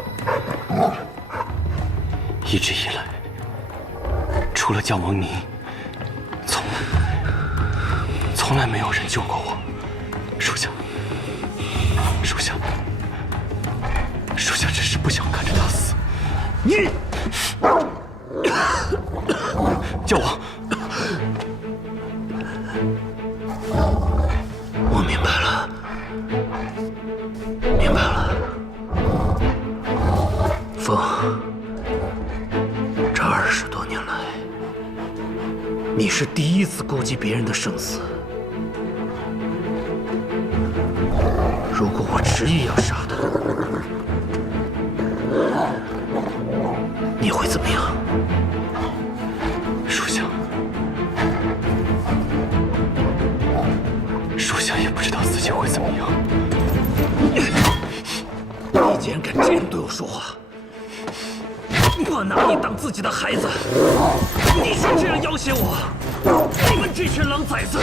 一直以来，除了将王宁，从来没有人救过我。属下只是不想看着他死。你，教王，我明白了，风，这20多年来，你是第一次顾及别人的生死。如果我执意要杀他，你会怎么样？属下也不知道自己会怎么样。你竟然敢这样对我说话！我拿你当自己的孩子，你却这样要挟我！你们这群狼崽子！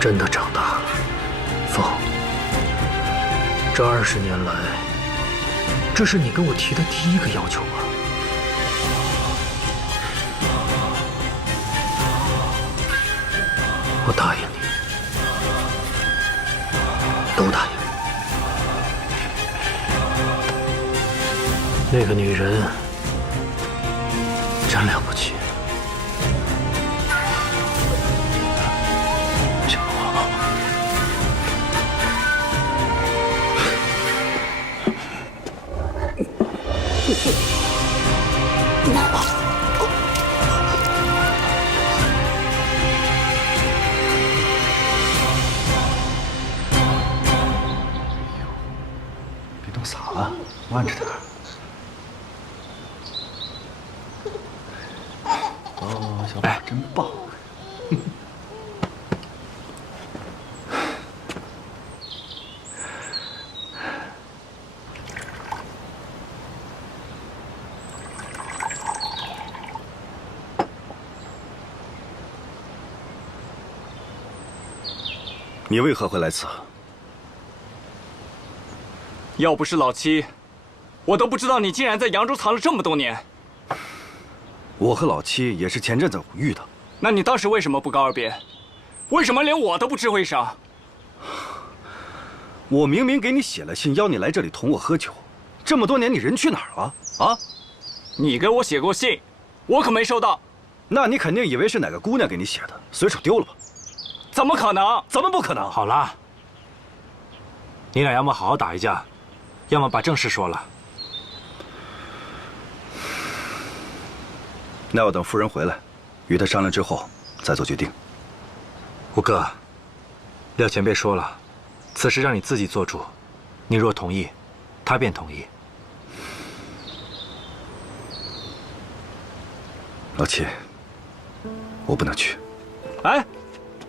真的长大了，风。这20年来，这是你跟我提的第一个要求吗？我答应你，都答应。那个女人真了不起。别弄洒了，慢着点。哦，小宝真棒。你为何会来此？要不是老七，我都不知道你竟然在扬州藏了这么多年。我和老七也是前阵子偶遇的。那你当时为什么不告而别？为什么连我都不知会上？我明明给你写了信，邀你来这里同我喝酒，这么多年你人去哪儿了？啊？你给我写过信，我可没收到。那你肯定以为是哪个姑娘给你写的，随手丢了吧？怎么可能？怎么不可能？好了，你俩要么好好打一架，要么把正事说了。那要等夫人回来，与她商量之后再做决定。五哥，廖前辈说了，此事让你自己做主，你若同意，他便同意。老七，我不能去。哎，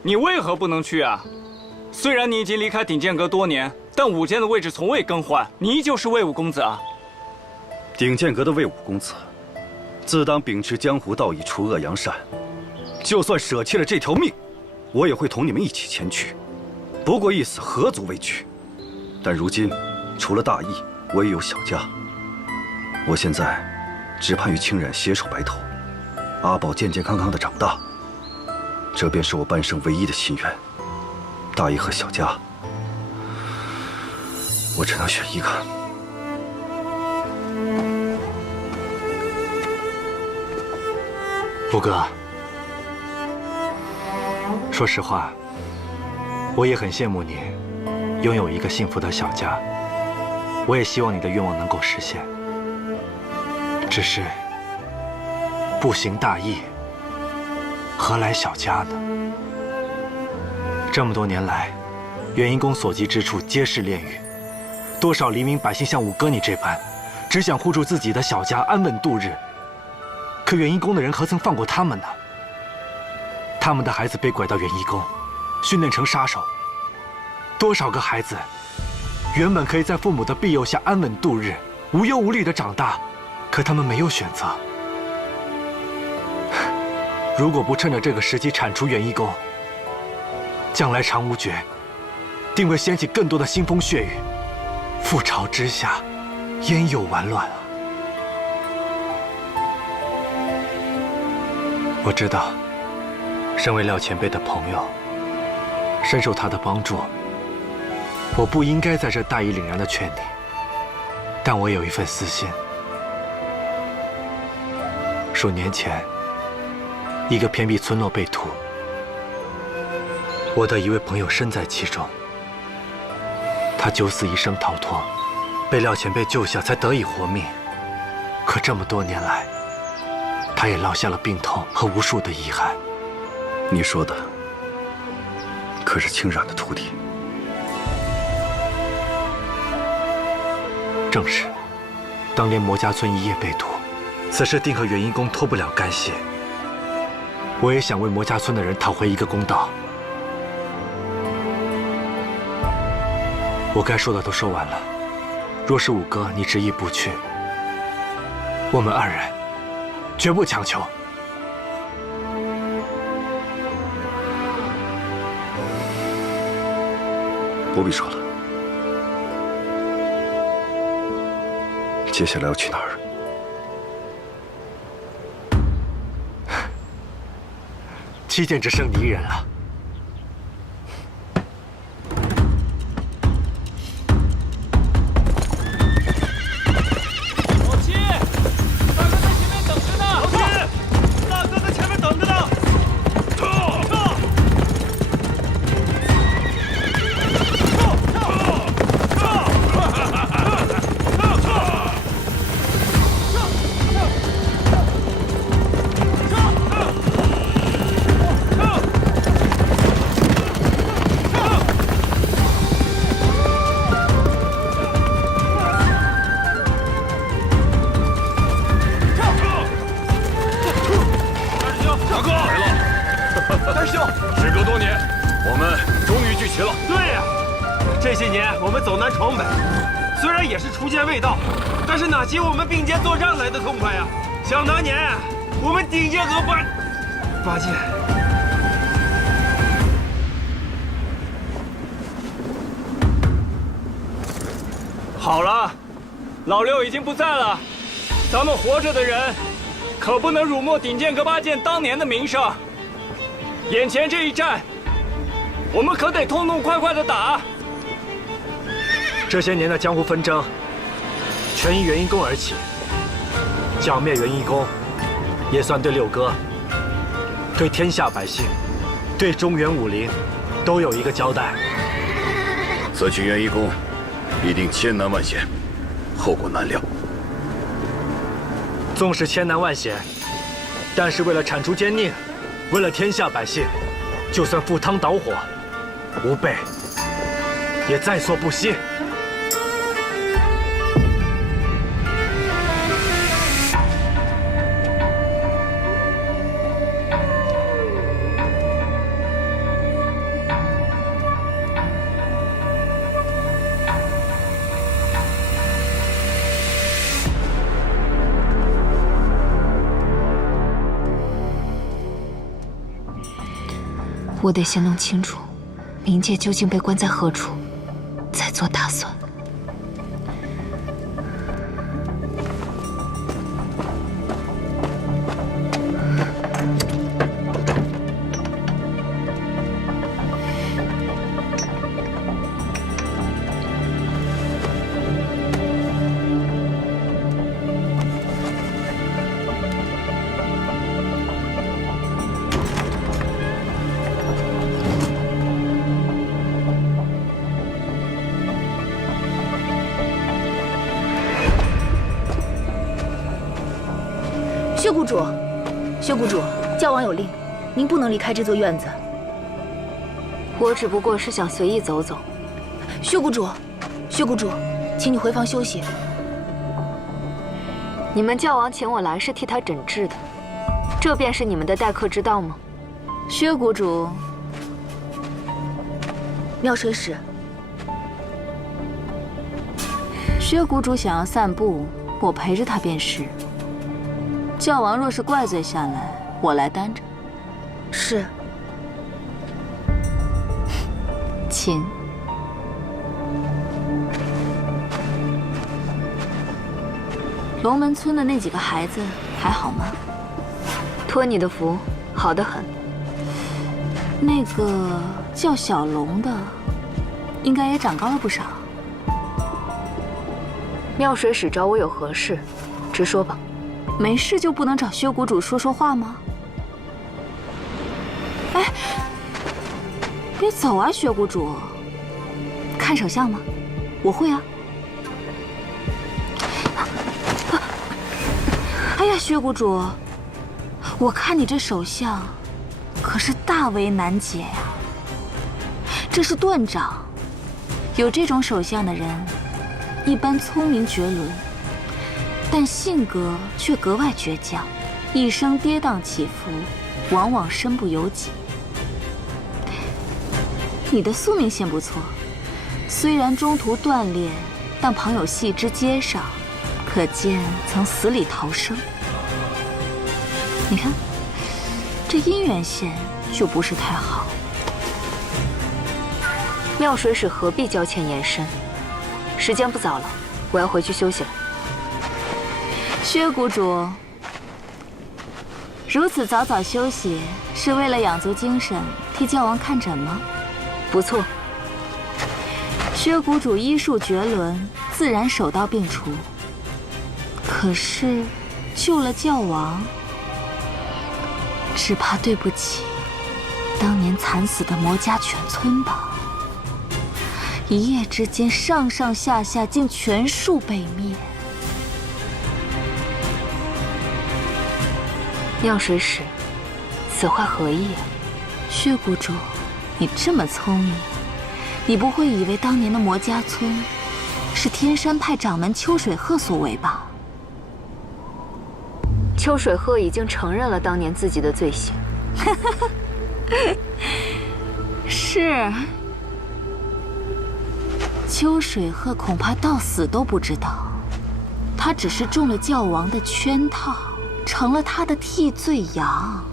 你为何不能去啊？虽然你已经离开鼎剑阁多年，但武间的位置从未更换，你依旧是魏武公子啊。鼎剑阁的魏武公子，自当秉持江湖道义，除恶扬善。就算舍弃了这条命，我也会同你们一起前去。不过一死，何足畏惧？但如今，除了大义，我也有小家。我现在只盼与清冉携手白头，阿宝健健康康的长大。这便是我半生唯一的心愿。大义和小家，我只能选一个。五哥，说实话，我也很羡慕你，拥有一个幸福的小家。我也希望你的愿望能够实现。只是不行大义，何来小家呢？这么多年来，元婴宫所及之处皆是炼狱，多少黎民百姓像五哥你这般，只想护住自己的小家，安稳度日。可元婴宫的人何曾放过他们呢？他们的孩子被拐到元婴宫，训练成杀手。多少个孩子，原本可以在父母的庇佑下安稳度日，无忧无虑地长大，可他们没有选择。如果不趁着这个时机铲除元婴宫，将来长无绝定会掀起更多的腥风血雨，覆巢之下，焉有完卵啊！我知道，身为廖前辈的朋友，深受他的帮助，我不应该在这大义凛然地劝你，但我有一份私心。数年前，一个偏僻村落被屠，我的一位朋友身在其中。他九死一生逃脱，被廖前辈救下，才得以活命。可这么多年来，他也落下了病痛和无数的遗憾。你说的可是青染的徒弟？正是。当年魔家村一夜被屠，此事定和元婴宫脱不了干系。我也想为魔家村的人讨回一个公道。我该说的都说完了。若是五哥你执意不去，我们二人绝不强求。不必说了。接下来要去哪儿？七剑只剩你一人了。老七，大哥在前面等着呢。老七，大哥在前面等着呢。这些年我们走南闯北，虽然也是初见未到，但是哪及我们并肩作战来的痛快呀！想当年，我们顶剑河拔剑。好了，老六已经不在了，咱们活着的人可不能辱没顶剑阁八剑当年的名声。眼前这一战，我们可得痛痛快快的打。这些年的江湖纷争，全因元婴宫而起。剿灭元婴宫，也算对六哥、对天下百姓、对中原武林，都有一个交代。此去元婴宫，必定千难万险，后果难料。纵使千难万险，但是为了铲除奸佞，为了天下百姓，就算赴汤蹈火，吾辈也在所不惜。我得先弄清楚冥界究竟被关在何处，再做打算。薛谷主，薛谷主，教王有令，您不能离开这座院子。我只不过是想随意走走。薛谷主，薛谷主，请你回房休息。你们教王请我来是替他诊治的，这便是你们的待客之道吗？薛谷主，妙水使。薛谷主想要散步，我陪着他便是。教王若是怪罪下来，我来担着。是。请。龙门村的那几个孩子还好吗？托你的福，好得很。那个叫小龙的，应该也长高了不少。妙水使找我有何事？直说吧。没事就不能找薛谷主说说话吗？哎，别走啊，薛谷主！看手相吗？我会啊。哎呀，薛谷主，我看你这手相，可是大为难解呀。这是断掌，有这种手相的人，一般聪明绝伦，但性格却格外倔强，一生跌宕起伏，往往身不由己。你的宿命线不错，虽然中途断裂，但旁有细枝接上，可见曾死里逃生。你看，这姻缘线就不是太好。妙水使何必交欠延伸？时间不早了，我要回去休息了。薛谷主，如此早早休息，是为了养足精神，替教王看诊吗？不错。薛谷主医术绝伦，自然手到病除。可是救了教王，只怕对不起当年惨死的魔家全村吧。一夜之间，上上下下竟全数被灭。妙水使，此话何意啊？薛谷主，你这么聪明，你不会以为当年的魔家村是天山派掌门秋水鹤所为吧？秋水鹤已经承认了当年自己的罪行。是。秋水鹤恐怕到死都不知道，他只是中了教王的圈套，成了他的替罪羊。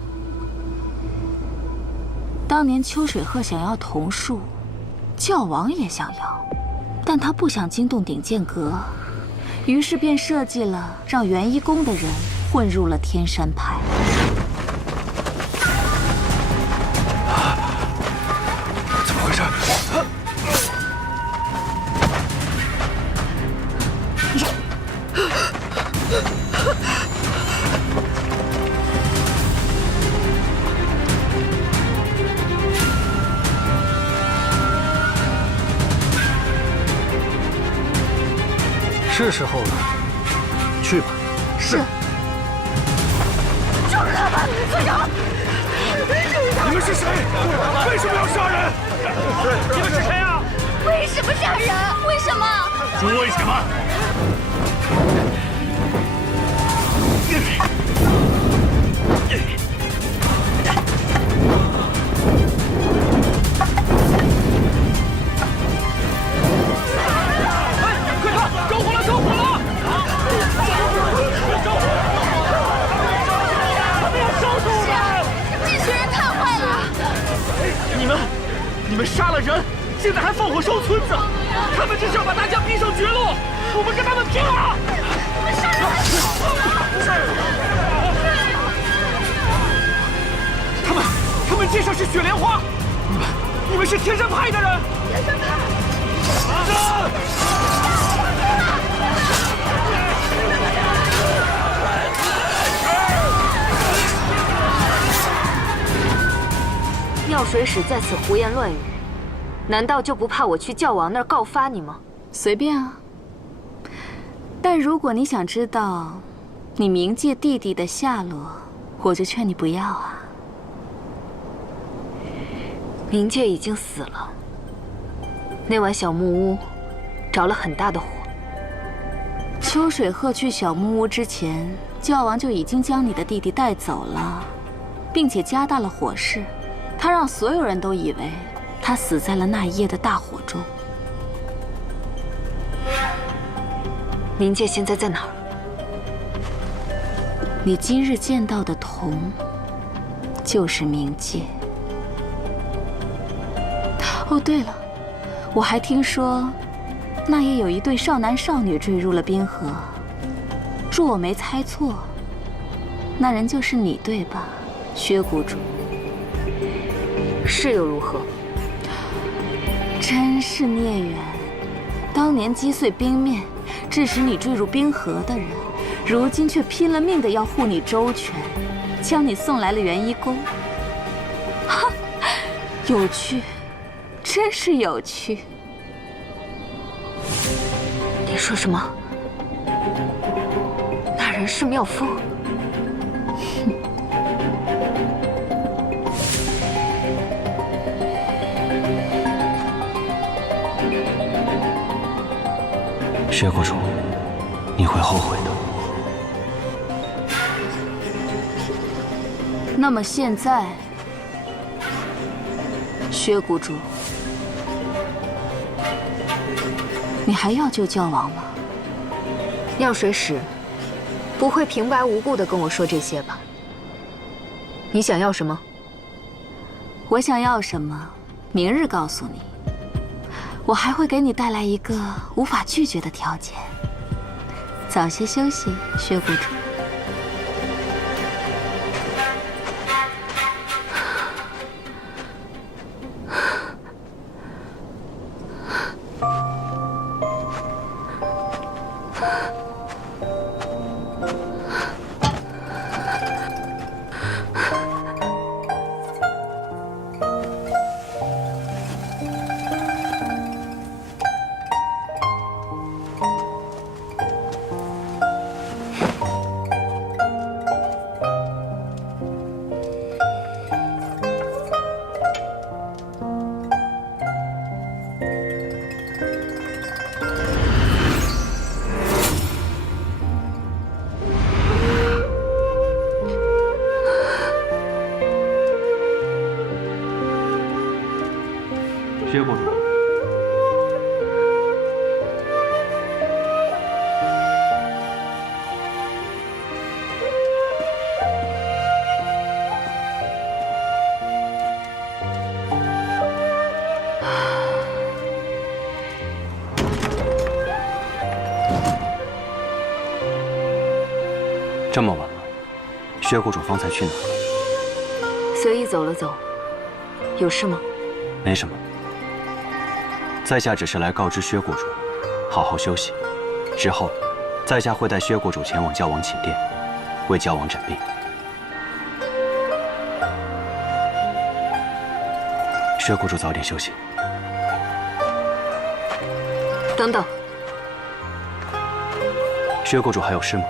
当年秋水鹤想要桐树，教王也想要，但他不想惊动鼎剑阁，于是便设计了让元一宫的人混入了天山派。怎么回事？是时候了，去吧。是。就是他们，村长！你们是谁？为什么要杀人？你们是谁啊？为什么杀人？为什么？为什么？你们杀了人，现在还放火烧村子，他们这是要把大家逼上绝路！我们跟他们拼了！你们杀人还他们街上是雪莲花，你们是天山派的人！天山派！妙水使在此胡言乱语，难道就不怕我去教王那儿告发你吗？随便啊。但如果你想知道你冥界弟弟的下落，我就劝你不要啊。冥界已经死了，那晚小木屋着了很大的火。秋水鹤去小木屋之前，教王就已经将你的弟弟带走了，并且加大了火势。他让所有人都以为他死在了那一夜的大火中。冥界现在在哪儿？你今日见到的铜，就是冥界。哦，对了，我还听说，那夜有一对少男少女坠入了冰河。若我没猜错，那人就是你，对吧，薛谷主？是又如何？真是孽缘！当年击碎冰面，致使你坠入冰河的人，如今却拼了命的要护你周全，将你送来了元一宫。哈，有趣，真是有趣。你说什么？那人是妙风？薛谷主，你会后悔的。那么现在，薛谷主，你还要救教王吗？药水使不会平白无故的跟我说这些吧？你想要什么？我想要什么，明日告诉你。我还会给你带来一个无法拒绝的条件。早些休息，薛谷主。薛谷主，这么晚了，薛谷主方才去哪儿？随意走了走，有事吗？没什么。在下只是来告知薛谷主，好好休息。之后，在下会带薛谷主前往教王寝殿，为教王诊病。薛谷主早点休息。等等，薛谷主还有事吗？